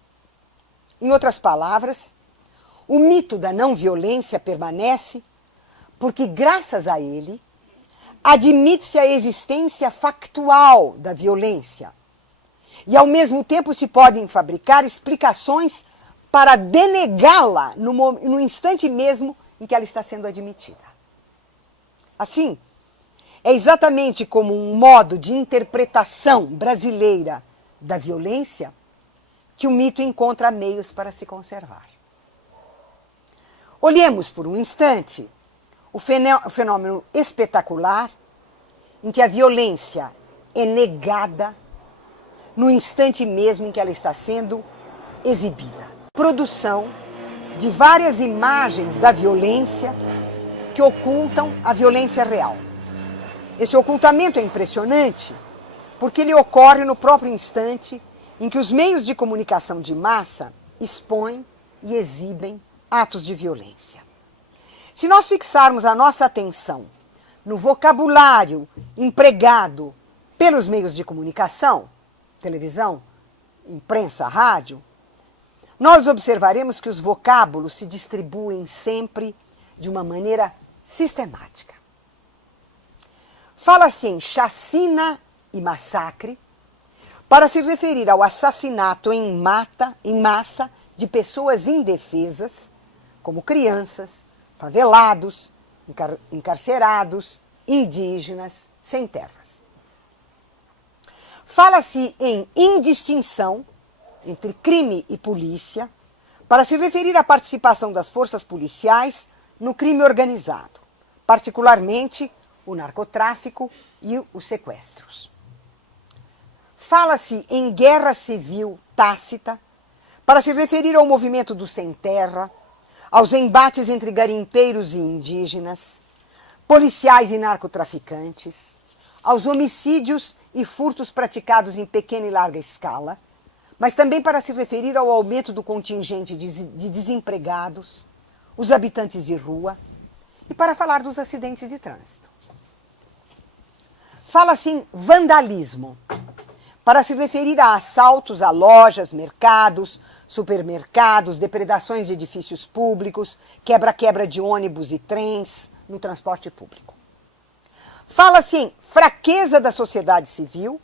Em outras palavras, o mito da não-violência permanece porque, graças a ele, admite-se a existência factual da violência e, ao mesmo tempo, se podem fabricar explicações para denegá-la no instante mesmo em que ela está sendo admitida. Assim, é exatamente como um modo de interpretação brasileira da violência que o mito encontra meios para se conservar. Olhemos por um instante o fenômeno espetacular em que a violência é negada no instante mesmo em que ela está sendo exibida. Produção de várias imagens da violência que ocultam a violência real. Esse ocultamento é impressionante porque ele ocorre no próprio instante em que os meios de comunicação de massa expõem e exibem atos de violência. Se nós fixarmos a nossa atenção no vocabulário empregado pelos meios de comunicação, televisão, imprensa, rádio, nós observaremos que os vocábulos se distribuem sempre de uma maneira sistemática. Fala-se em chacina e massacre para se referir ao assassinato em massa de pessoas indefesas, como crianças, favelados, encarcerados, indígenas, sem terras. Fala-se em indistinção entre crime e polícia para se referir à participação das forças policiais no crime organizado, particularmente o narcotráfico e os sequestros. Fala-se em guerra civil tácita para se referir ao movimento do sem-terra, aos embates entre garimpeiros e indígenas, policiais e narcotraficantes, aos homicídios e furtos praticados em pequena e larga escala, mas também para se referir ao aumento do contingente de desempregados, os habitantes de rua, e para falar dos acidentes de trânsito. Fala-se em vandalismo, para se referir a assaltos a lojas, mercados, supermercados, depredações de edifícios públicos, quebra-quebra de ônibus e trens no transporte público. Fala-se em fraqueza da sociedade civil,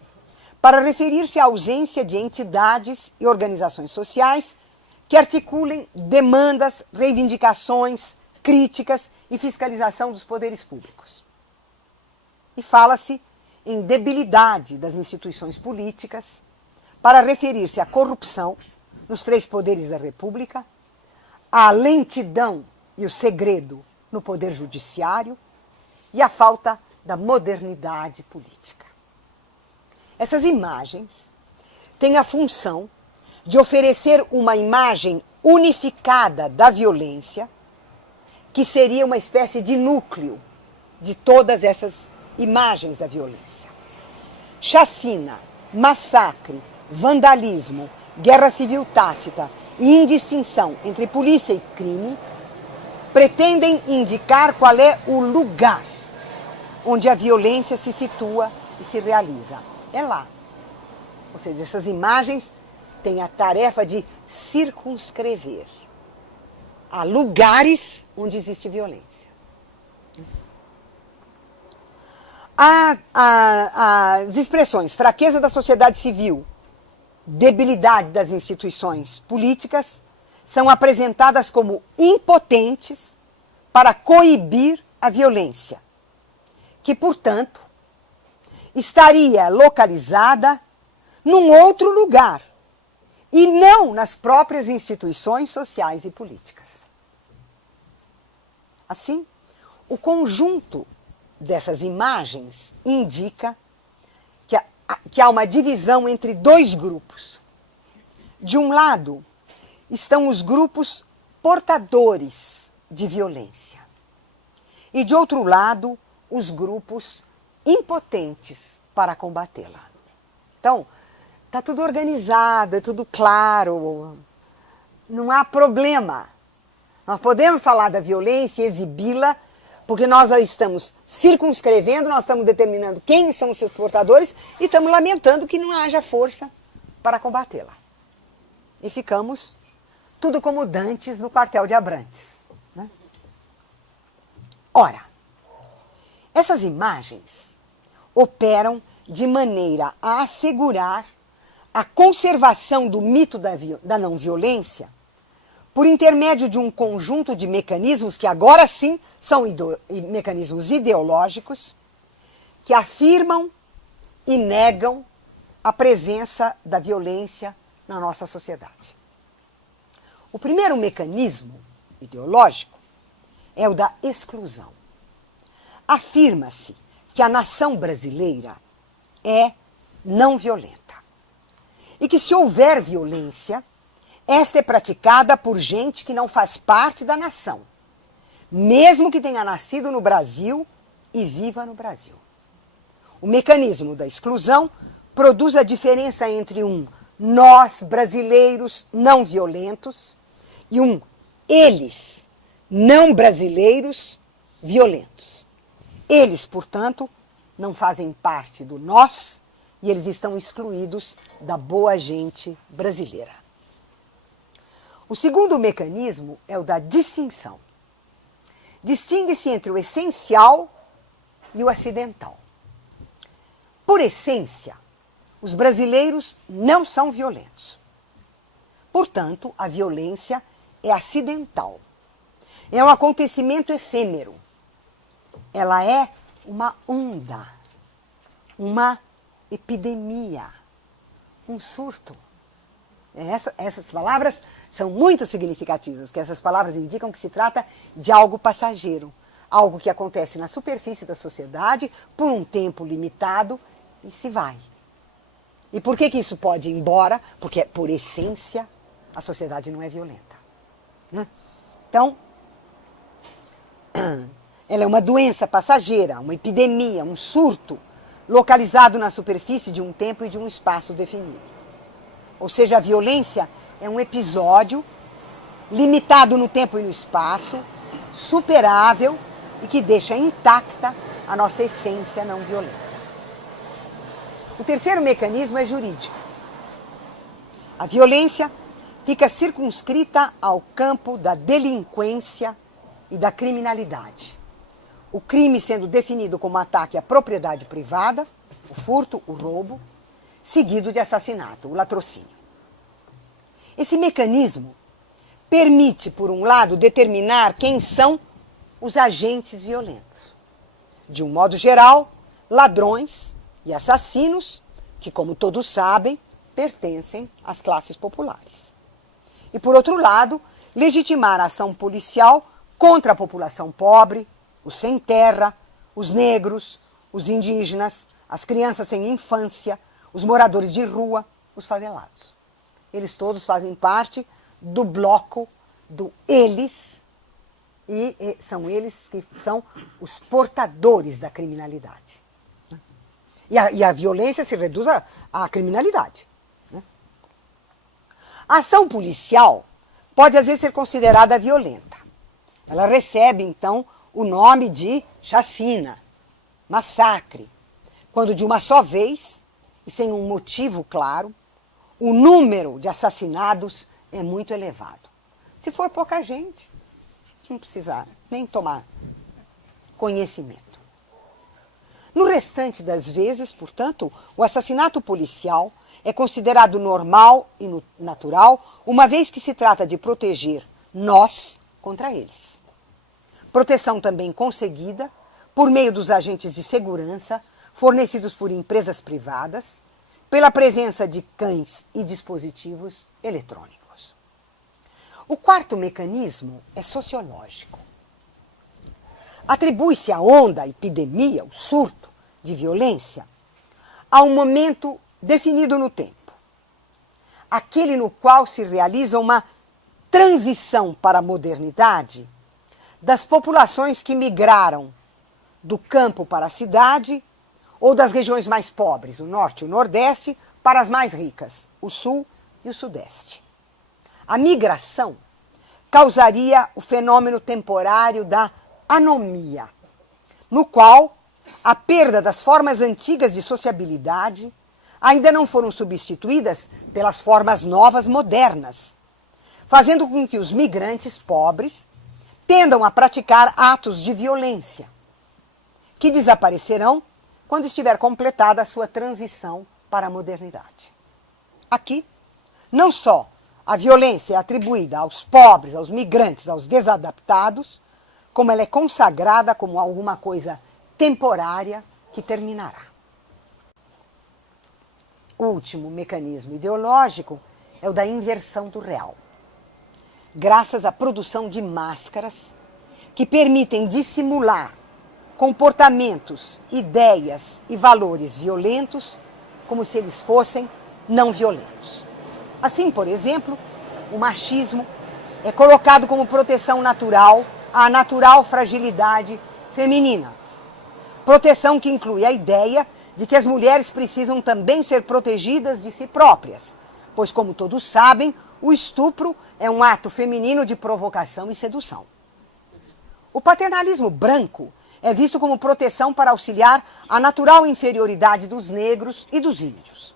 para referir-se à ausência de entidades e organizações sociais que articulem demandas, reivindicações, críticas e fiscalização dos poderes públicos. E fala-se em debilidade das instituições políticas, para referir-se à corrupção nos três poderes da República, à lentidão e o segredo no poder judiciário e à falta da modernidade política. Essas imagens têm a função de oferecer uma imagem unificada da violência, que seria uma espécie de núcleo de todas essas imagens da violência. Chacina, massacre, vandalismo, guerra civil tácita e indistinção entre polícia e crime pretendem indicar qual é o lugar onde a violência se situa e se realiza. É lá. Ou seja, essas imagens têm a tarefa de circunscrever a lugares onde existe violência. As expressões fraqueza da sociedade civil, debilidade das instituições políticas são apresentadas como impotentes para coibir a violência, que, portanto, estaria localizada num outro lugar e não nas próprias instituições sociais e políticas. Assim, o conjunto dessas imagens indica que há uma divisão entre dois grupos. De um lado, estão os grupos portadores de violência. E de outro lado, os grupos impotentes para combatê-la. Então, está tudo organizado, é tudo claro, não há problema. Nós podemos falar da violência e exibi-la, porque nós a estamos circunscrevendo, nós estamos determinando quem são os seus portadores e estamos lamentando que não haja força para combatê-la. E ficamos tudo como dantes no quartel de Abrantes. Né? Ora, essas imagens operam de maneira a assegurar a conservação do mito da não-violência por intermédio de um conjunto de mecanismos que agora sim são mecanismos ideológicos que afirmam e negam a presença da violência na nossa sociedade. O primeiro mecanismo ideológico é o da exclusão. Afirma-se que a nação brasileira é não violenta e que, se houver violência, esta é praticada por gente que não faz parte da nação, mesmo que tenha nascido no Brasil e viva no Brasil. O mecanismo da exclusão produz a diferença entre um nós brasileiros não violentos e um eles não brasileiros violentos. Eles, portanto, não fazem parte do nós e eles estão excluídos da boa gente brasileira. O segundo mecanismo é o da distinção. Distingue-se entre o essencial e o acidental. Por essência, os brasileiros não são violentos. Portanto, a violência é acidental. É um acontecimento efêmero. Ela é uma onda, uma epidemia, um surto. Essas palavras são muito significativas, porque essas palavras indicam que se trata de algo passageiro, algo que acontece na superfície da sociedade por um tempo limitado e se vai. E por que isso pode ir embora? Porque, por essência, a sociedade não é violenta. Né? Então, ela é uma doença passageira, uma epidemia, um surto, localizado na superfície de um tempo e de um espaço definido. Ou seja, a violência é um episódio limitado no tempo e no espaço, superável e que deixa intacta a nossa essência não violenta. O terceiro mecanismo é jurídico. A violência fica circunscrita ao campo da delinquência e da criminalidade. O crime sendo definido como ataque à propriedade privada, o furto, o roubo, seguido de assassinato, o latrocínio. Esse mecanismo permite, por um lado, determinar quem são os agentes violentos. De um modo geral, ladrões e assassinos, que, como todos sabem, pertencem às classes populares. E, por outro lado, legitimar a ação policial contra a população pobre, os sem terra, os negros, os indígenas, as crianças sem infância, os moradores de rua, os favelados. Eles todos fazem parte do bloco do eles, e são eles que são os portadores da criminalidade. E a violência se reduz à criminalidade. A ação policial pode, às vezes, ser considerada violenta. Ela recebe, então, o nome de chacina, massacre, quando de uma só vez, e sem um motivo claro, o número de assassinados é muito elevado. Se for pouca gente, não precisa nem tomar conhecimento. No restante das vezes, portanto, o assassinato policial é considerado normal e natural, uma vez que se trata de proteger nós contra eles. Proteção também conseguida por meio dos agentes de segurança fornecidos por empresas privadas, pela presença de cães e dispositivos eletrônicos. O quarto mecanismo é sociológico. Atribui-se a onda, a epidemia, o surto de violência, a um momento definido no tempo, aquele no qual se realiza uma transição para a modernidade das populações que migraram do campo para a cidade ou das regiões mais pobres, o norte e o nordeste, para as mais ricas, o sul e o sudeste. A migração causaria o fenômeno temporário da anomia, no qual a perda das formas antigas de sociabilidade ainda não foram substituídas pelas formas novas modernas, fazendo com que os migrantes pobres tendam a praticar atos de violência, que desaparecerão quando estiver completada a sua transição para a modernidade. Aqui, não só a violência é atribuída aos pobres, aos migrantes, aos desadaptados, como ela é consagrada como alguma coisa temporária que terminará. O último mecanismo ideológico é o da inversão do real. Graças à produção de máscaras que permitem dissimular comportamentos, ideias e valores violentos como se eles fossem não violentos. Assim, por exemplo, o machismo é colocado como proteção natural à natural fragilidade feminina. Proteção que inclui a ideia de que as mulheres precisam também ser protegidas de si próprias, pois, como todos sabem, o estupro é um ato feminino de provocação e sedução. O paternalismo branco é visto como proteção para auxiliar a natural inferioridade dos negros e dos índios.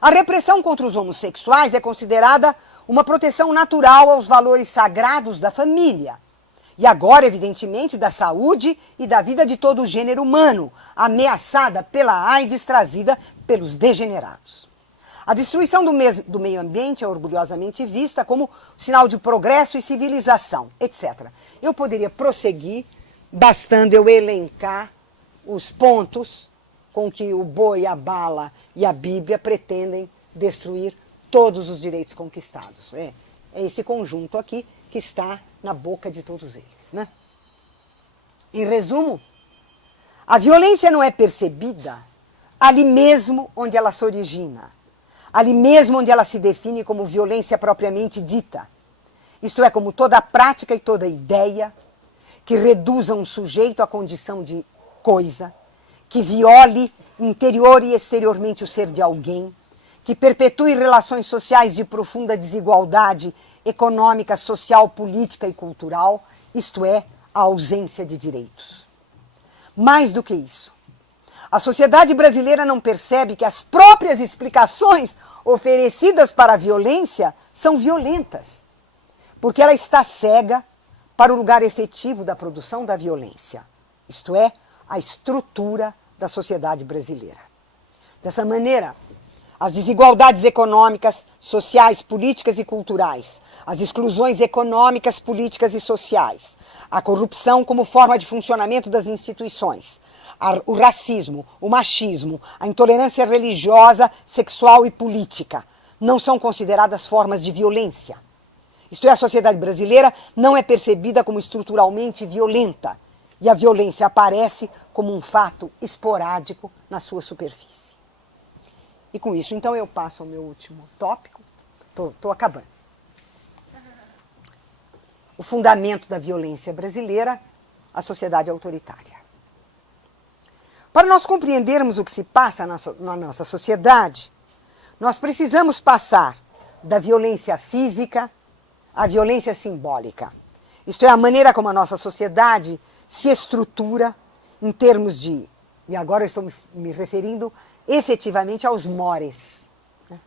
A repressão contra os homossexuais é considerada uma proteção natural aos valores sagrados da família. E agora, evidentemente, da saúde e da vida de todo o gênero humano, ameaçada pela AIDS trazida pelos degenerados. A destruição do meio ambiente é orgulhosamente vista como sinal de progresso e civilização, etc. Eu poderia prosseguir, bastando eu elencar os pontos com que o boi, a bala e a Bíblia pretendem destruir todos os direitos conquistados. É esse conjunto aqui que está na boca de todos eles, né? Em resumo, a violência não é percebida ali mesmo onde ela se origina, ali mesmo onde ela se define como violência propriamente dita. Isto é, como toda prática e toda ideia que reduza um sujeito à condição de coisa, que viole interior e exteriormente o ser de alguém, que perpetue relações sociais de profunda desigualdade econômica, social, política e cultural, isto é, a ausência de direitos. Mais do que isso, a sociedade brasileira não percebe que as próprias explicações oferecidas para a violência são violentas, porque ela está cega para o lugar efetivo da produção da violência, isto é, a estrutura da sociedade brasileira. Dessa maneira, as desigualdades econômicas, sociais, políticas e culturais, as exclusões econômicas, políticas e sociais, a corrupção como forma de funcionamento das instituições, o racismo, o machismo, a intolerância religiosa, sexual e política não são consideradas formas de violência. Isto é, a sociedade brasileira não é percebida como estruturalmente violenta e a violência aparece como um fato esporádico na sua superfície. E com isso, então, eu passo ao meu último tópico. Estou acabando. O fundamento da violência brasileira, a sociedade autoritária. Para nós compreendermos o que se passa na nossa sociedade, nós precisamos passar da violência física à violência simbólica. Isto é, a maneira como a nossa sociedade se estrutura em termos de, e agora eu estou me referindo efetivamente aos mores, né?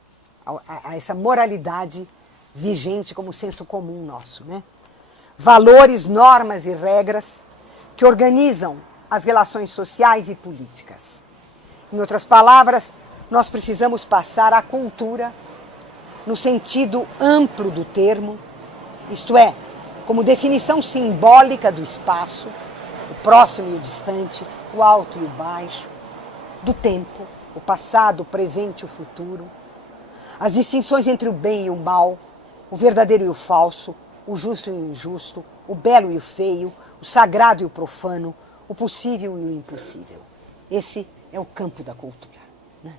a essa moralidade vigente como senso comum nosso, né? Valores, normas e regras que organizam as relações sociais e políticas. Em outras palavras, nós precisamos passar à cultura no sentido amplo do termo, isto é, como definição simbólica do espaço, o próximo e o distante, o alto e o baixo, do tempo, o passado, o presente e o futuro, as distinções entre o bem e o mal, o verdadeiro e o falso, o justo e o injusto, o belo e o feio, o sagrado e o profano, o possível e o impossível. Esse é o campo da cultura, né?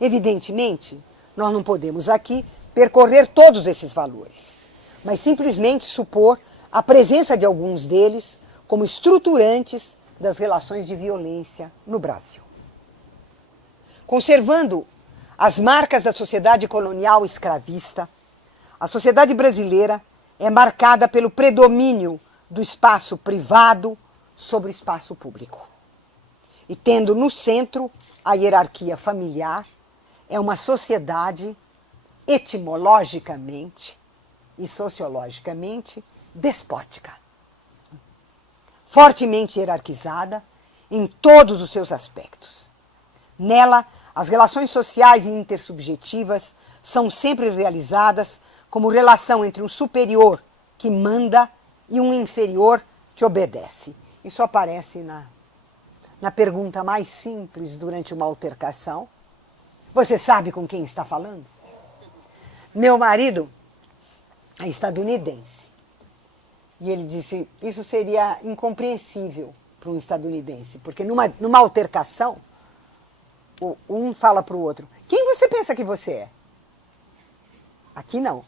Evidentemente, nós não podemos aqui percorrer todos esses valores, mas simplesmente supor a presença de alguns deles como estruturantes das relações de violência no Brasil. Conservando as marcas da sociedade colonial escravista, a sociedade brasileira é marcada pelo predomínio do espaço privado sobre o espaço público. E tendo no centro a hierarquia familiar, é uma sociedade etimologicamente e sociologicamente despótica, fortemente hierarquizada em todos os seus aspectos. Nela, as relações sociais e intersubjetivas são sempre realizadas como relação entre um superior que manda e um inferior que obedece. Isso aparece na pergunta mais simples durante uma altercação. Você sabe com quem está falando? Meu marido é estadunidense. E ele disse, isso seria incompreensível para um estadunidense, porque numa altercação, um fala para o outro, quem você pensa que você é? Aqui não.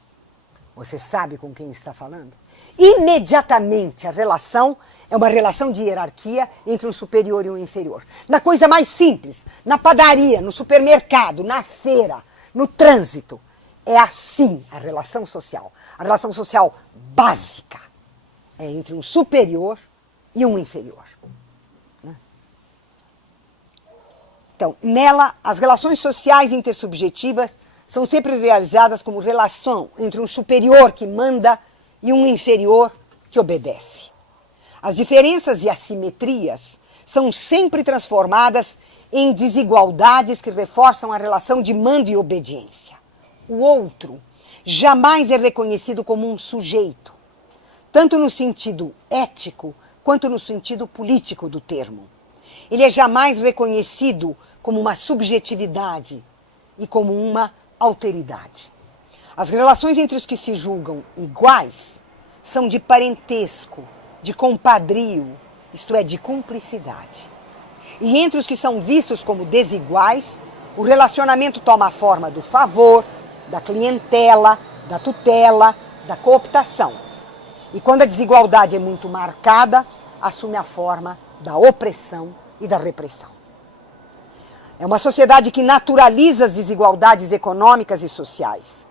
Você sabe com quem está falando? Imediatamente a relação é uma relação de hierarquia entre um superior e um inferior. Na coisa mais simples, na padaria, no supermercado, na feira, no trânsito. É assim a relação social. A relação social básica é entre um superior e um inferior. Então, nela, as relações sociais intersubjetivas são sempre realizadas como relação entre um superior que manda e um inferior que obedece. As diferenças e assimetrias são sempre transformadas em desigualdades que reforçam a relação de mando e obediência. O outro jamais é reconhecido como um sujeito, tanto no sentido ético quanto no sentido político do termo. Ele é jamais reconhecido como uma subjetividade e como uma alteridade. As relações entre os que se julgam iguais são de parentesco, de compadrio, isto é, de cumplicidade. E entre os que são vistos como desiguais, o relacionamento toma a forma do favor, da clientela, da tutela, da cooptação. E quando a desigualdade é muito marcada, assume a forma da opressão e da repressão. É uma sociedade que naturaliza as desigualdades econômicas e sociais,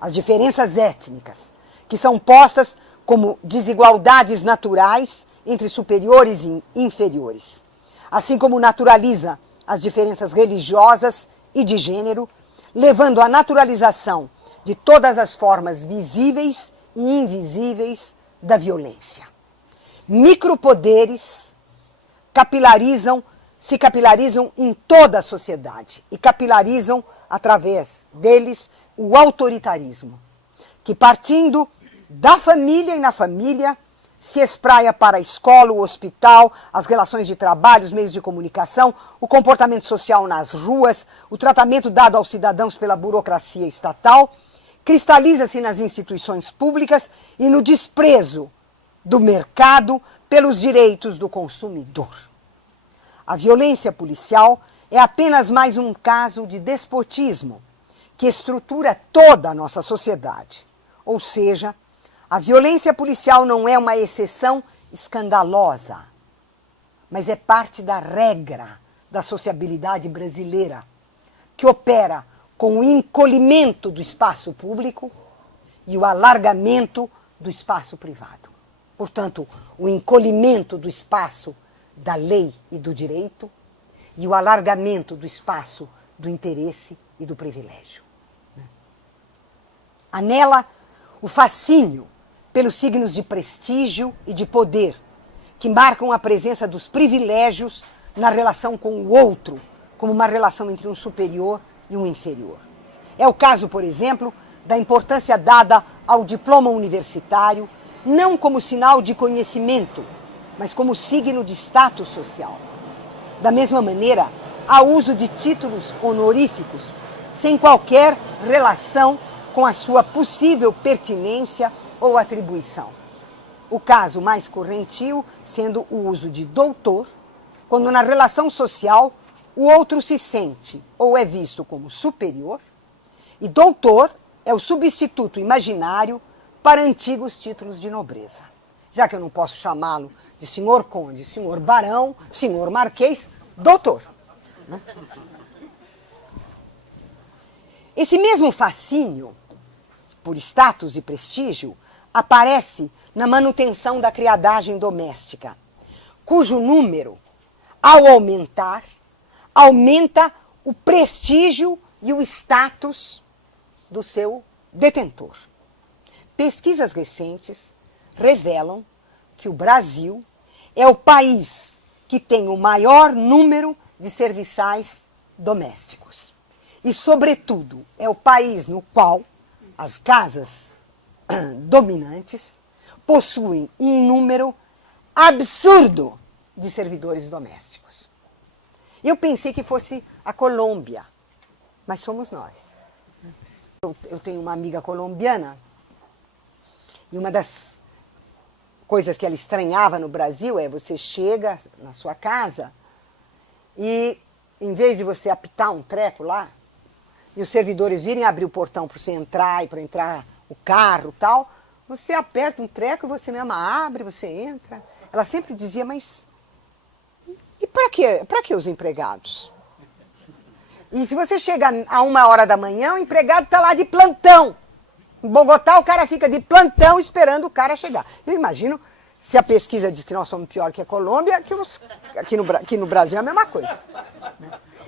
as diferenças étnicas, que são postas como desigualdades naturais entre superiores e inferiores, assim como naturaliza as diferenças religiosas e de gênero, levando à naturalização de todas as formas visíveis e invisíveis da violência. Micropoderes se capilarizam em toda a sociedade e capilarizam, através deles, o autoritarismo, que partindo da família e na família, se espraia para a escola, o hospital, as relações de trabalho, os meios de comunicação, o comportamento social nas ruas, o tratamento dado aos cidadãos pela burocracia estatal, cristaliza-se nas instituições públicas e no desprezo do mercado pelos direitos do consumidor. A violência policial é apenas mais um caso de despotismo que estrutura toda a nossa sociedade. Ou seja, a violência policial não é uma exceção escandalosa, mas é parte da regra da sociabilidade brasileira, que opera com o encolhimento do espaço público e o alargamento do espaço privado. Portanto, o encolhimento do espaço da lei e do direito e o alargamento do espaço do interesse e do privilégio. Anela o fascínio pelos signos de prestígio e de poder, que marcam a presença dos privilégios na relação com o outro, como uma relação entre um superior e um inferior. É o caso, por exemplo, da importância dada ao diploma universitário, não como sinal de conhecimento, mas como signo de status social. Da mesma maneira, há uso de títulos honoríficos, sem qualquer relação com a sua possível pertinência ou atribuição. O caso mais correntio sendo o uso de doutor, quando na relação social o outro se sente ou é visto como superior, e doutor é o substituto imaginário para antigos títulos de nobreza. Já que eu não posso chamá-lo de senhor conde, senhor barão, senhor marquês, doutor. Né? Esse mesmo fascínio por status e prestígio aparece na manutenção da criadagem doméstica, cujo número, ao aumentar, aumenta o prestígio e o status do seu detentor. Pesquisas recentes revelam que o Brasil é o país que tem o maior número de serviçais domésticos. E, sobretudo, é o país no qual as casas dominantes possuem um número absurdo de servidores domésticos. Eu pensei que fosse a Colômbia, mas somos nós. Eu tenho uma amiga colombiana e uma das coisas que ela estranhava no Brasil é você chega na sua casa e, em vez de você apitar um treco lá, e os servidores virem abrir o portão para você entrar e para entrar o carro e tal, você aperta um treco e você mesma abre, você entra. Ela sempre dizia, mas e para que os empregados? E se você chega a 1h da manhã, o empregado está lá de plantão. Em Bogotá, o cara fica de plantão esperando o cara chegar. Eu imagino, se a pesquisa diz que nós somos pior que a Colômbia, que aqui no Brasil é a mesma coisa.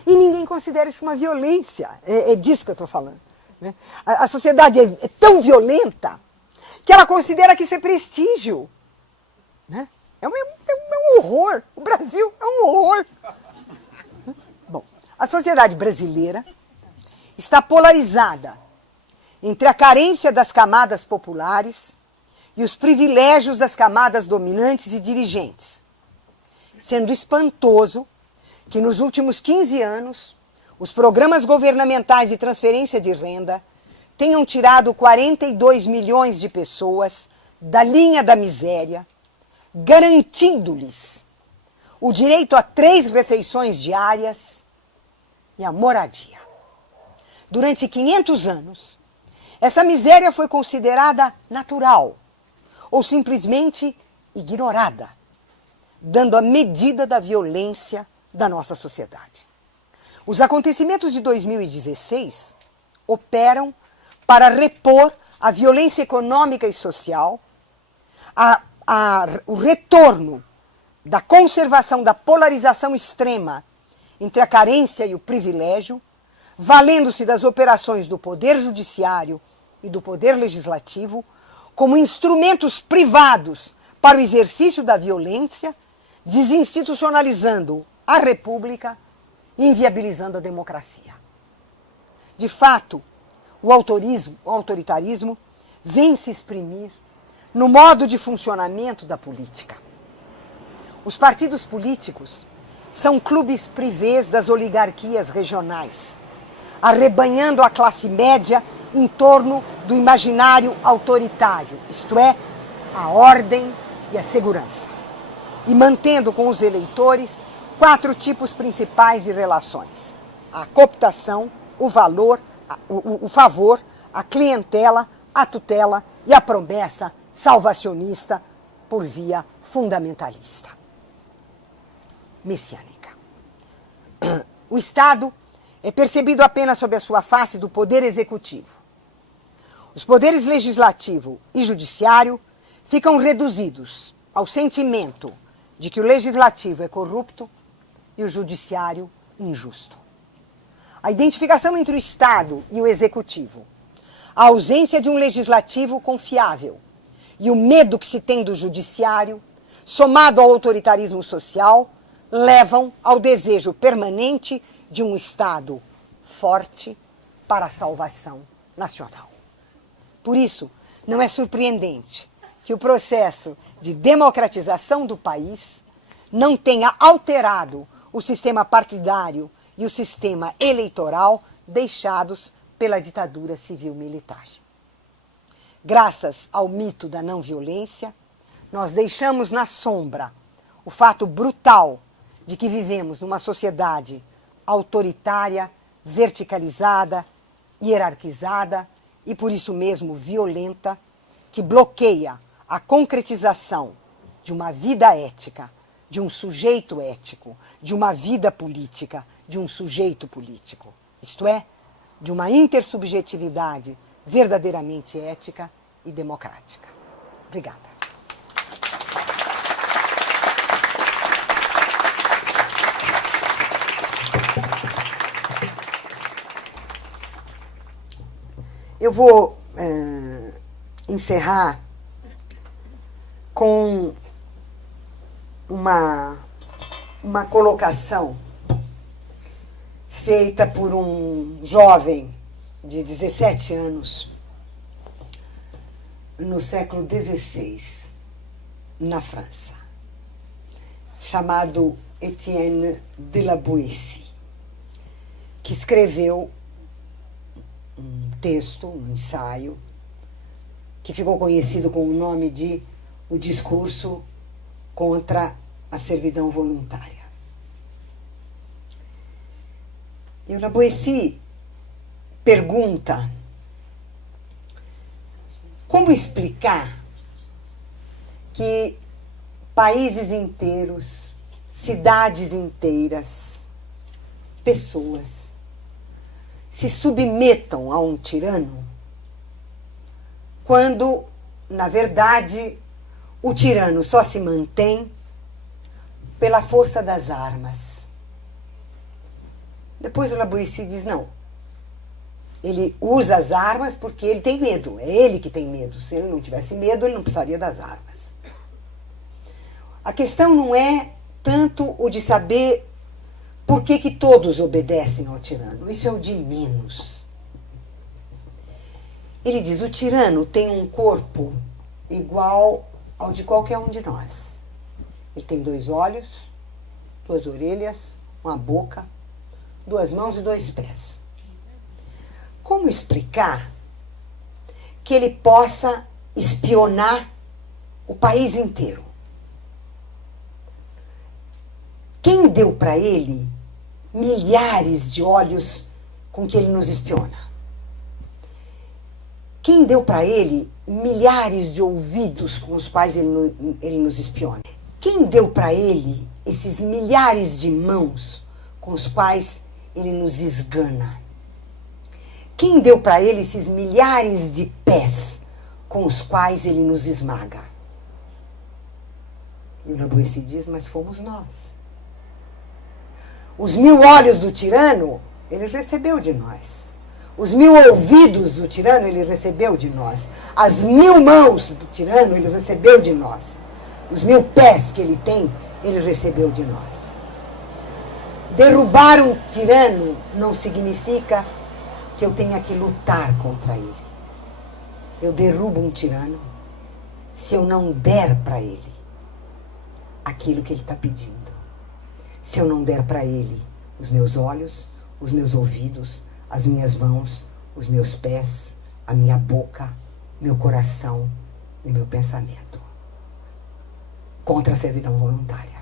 E ninguém considera isso uma violência. É disso que eu estou falando. Né? A sociedade é tão violenta que ela considera que isso é prestígio. Né? É um horror. O Brasil é um horror. Bom, a sociedade brasileira está polarizada entre a carência das camadas populares e os privilégios das camadas dominantes e dirigentes, sendo espantoso que nos últimos 15 anos, os programas governamentais de transferência de renda tenham tirado 42 milhões de pessoas da linha da miséria, garantindo-lhes o direito a 3 refeições diárias e a moradia. Durante 500 anos, essa miséria foi considerada natural ou simplesmente ignorada, dando a medida da violência da nossa sociedade. Os acontecimentos de 2016 operam para repor a violência econômica e social, o retorno da conservação da polarização extrema entre a carência e o privilégio, valendo-se das operações do Poder Judiciário e do Poder Legislativo como instrumentos privados para o exercício da violência, desinstitucionalizando a República e inviabilizando a democracia. De fato, o autoritarismo vem se exprimir no modo de funcionamento da política. Os partidos políticos são clubes privês das oligarquias regionais, arrebanhando a classe média em torno do imaginário autoritário, isto é, a ordem e a segurança, e mantendo com os eleitores 4 tipos principais de relações: a cooptação, o valor, o favor, a clientela, a tutela e a promessa salvacionista por via fundamentalista, messiânica. O Estado é percebido apenas sob a sua face do poder executivo. Os poderes legislativo e judiciário ficam reduzidos ao sentimento de que o legislativo é corrupto e o judiciário injusto. A identificação entre o Estado e o executivo, a ausência de um legislativo confiável e o medo que se tem do judiciário, somado ao autoritarismo social, levam ao desejo permanente de um Estado forte para a salvação nacional. Por isso, não é surpreendente que o processo de democratização do país não tenha alterado o sistema partidário e o sistema eleitoral deixados pela ditadura civil-militar. Graças ao mito da não-violência, nós deixamos na sombra o fato brutal de que vivemos numa sociedade autoritária, verticalizada, hierarquizada e, por isso mesmo, violenta, que bloqueia a concretização de uma vida ética, de um sujeito ético, de uma vida política, de um sujeito político. Isto é, de uma intersubjetividade verdadeiramente ética e democrática. Obrigada. Eu vou encerrar com uma colocação feita por um jovem de 17 anos no século XVI, na França, chamado Étienne de la Boétie, que escreveu um texto, um ensaio, que ficou conhecido com o nome de O Discurso contra a Servidão Voluntária. E o La Boétie pergunta como explicar que países inteiros, cidades inteiras, pessoas se submetam a um tirano, quando, na verdade, o tirano só se mantém pela força das armas. Depois o La Boétie diz, não, ele usa as armas porque ele tem medo, é ele que tem medo. Se ele não tivesse medo, ele não precisaria das armas. A questão não é tanto o de saber por que todos obedecem ao tirano. Isso é o de menos. Ele diz, o tirano tem um corpo igual ao de qualquer um de nós. Ele tem 2 olhos, 2 orelhas, uma boca, 2 mãos e 2 pés. Como explicar que ele possa espionar o país inteiro? Quem deu para ele milhares de olhos com que ele nos espiona? Quem deu para ele milhares de ouvidos com os quais ele nos espiona? Quem deu para ele esses milhares de mãos com os quais ele nos esgana? Quem deu para ele esses milhares de pés com os quais ele nos esmaga? E o Lavoisier diz, mas fomos nós. Os 1000 olhos do tirano, ele recebeu de nós. Os 1000 ouvidos do tirano, ele recebeu de nós. As 1000 mãos do tirano, ele recebeu de nós. Os 1000 pés que ele tem, ele recebeu de nós. Derrubar um tirano não significa que eu tenha que lutar contra ele. Eu derrubo um tirano se eu não der para ele aquilo que ele está pedindo. Se eu não der para ele os meus olhos, os meus ouvidos, as minhas mãos, os meus pés, a minha boca, meu coração e meu pensamento. Contra a servidão voluntária.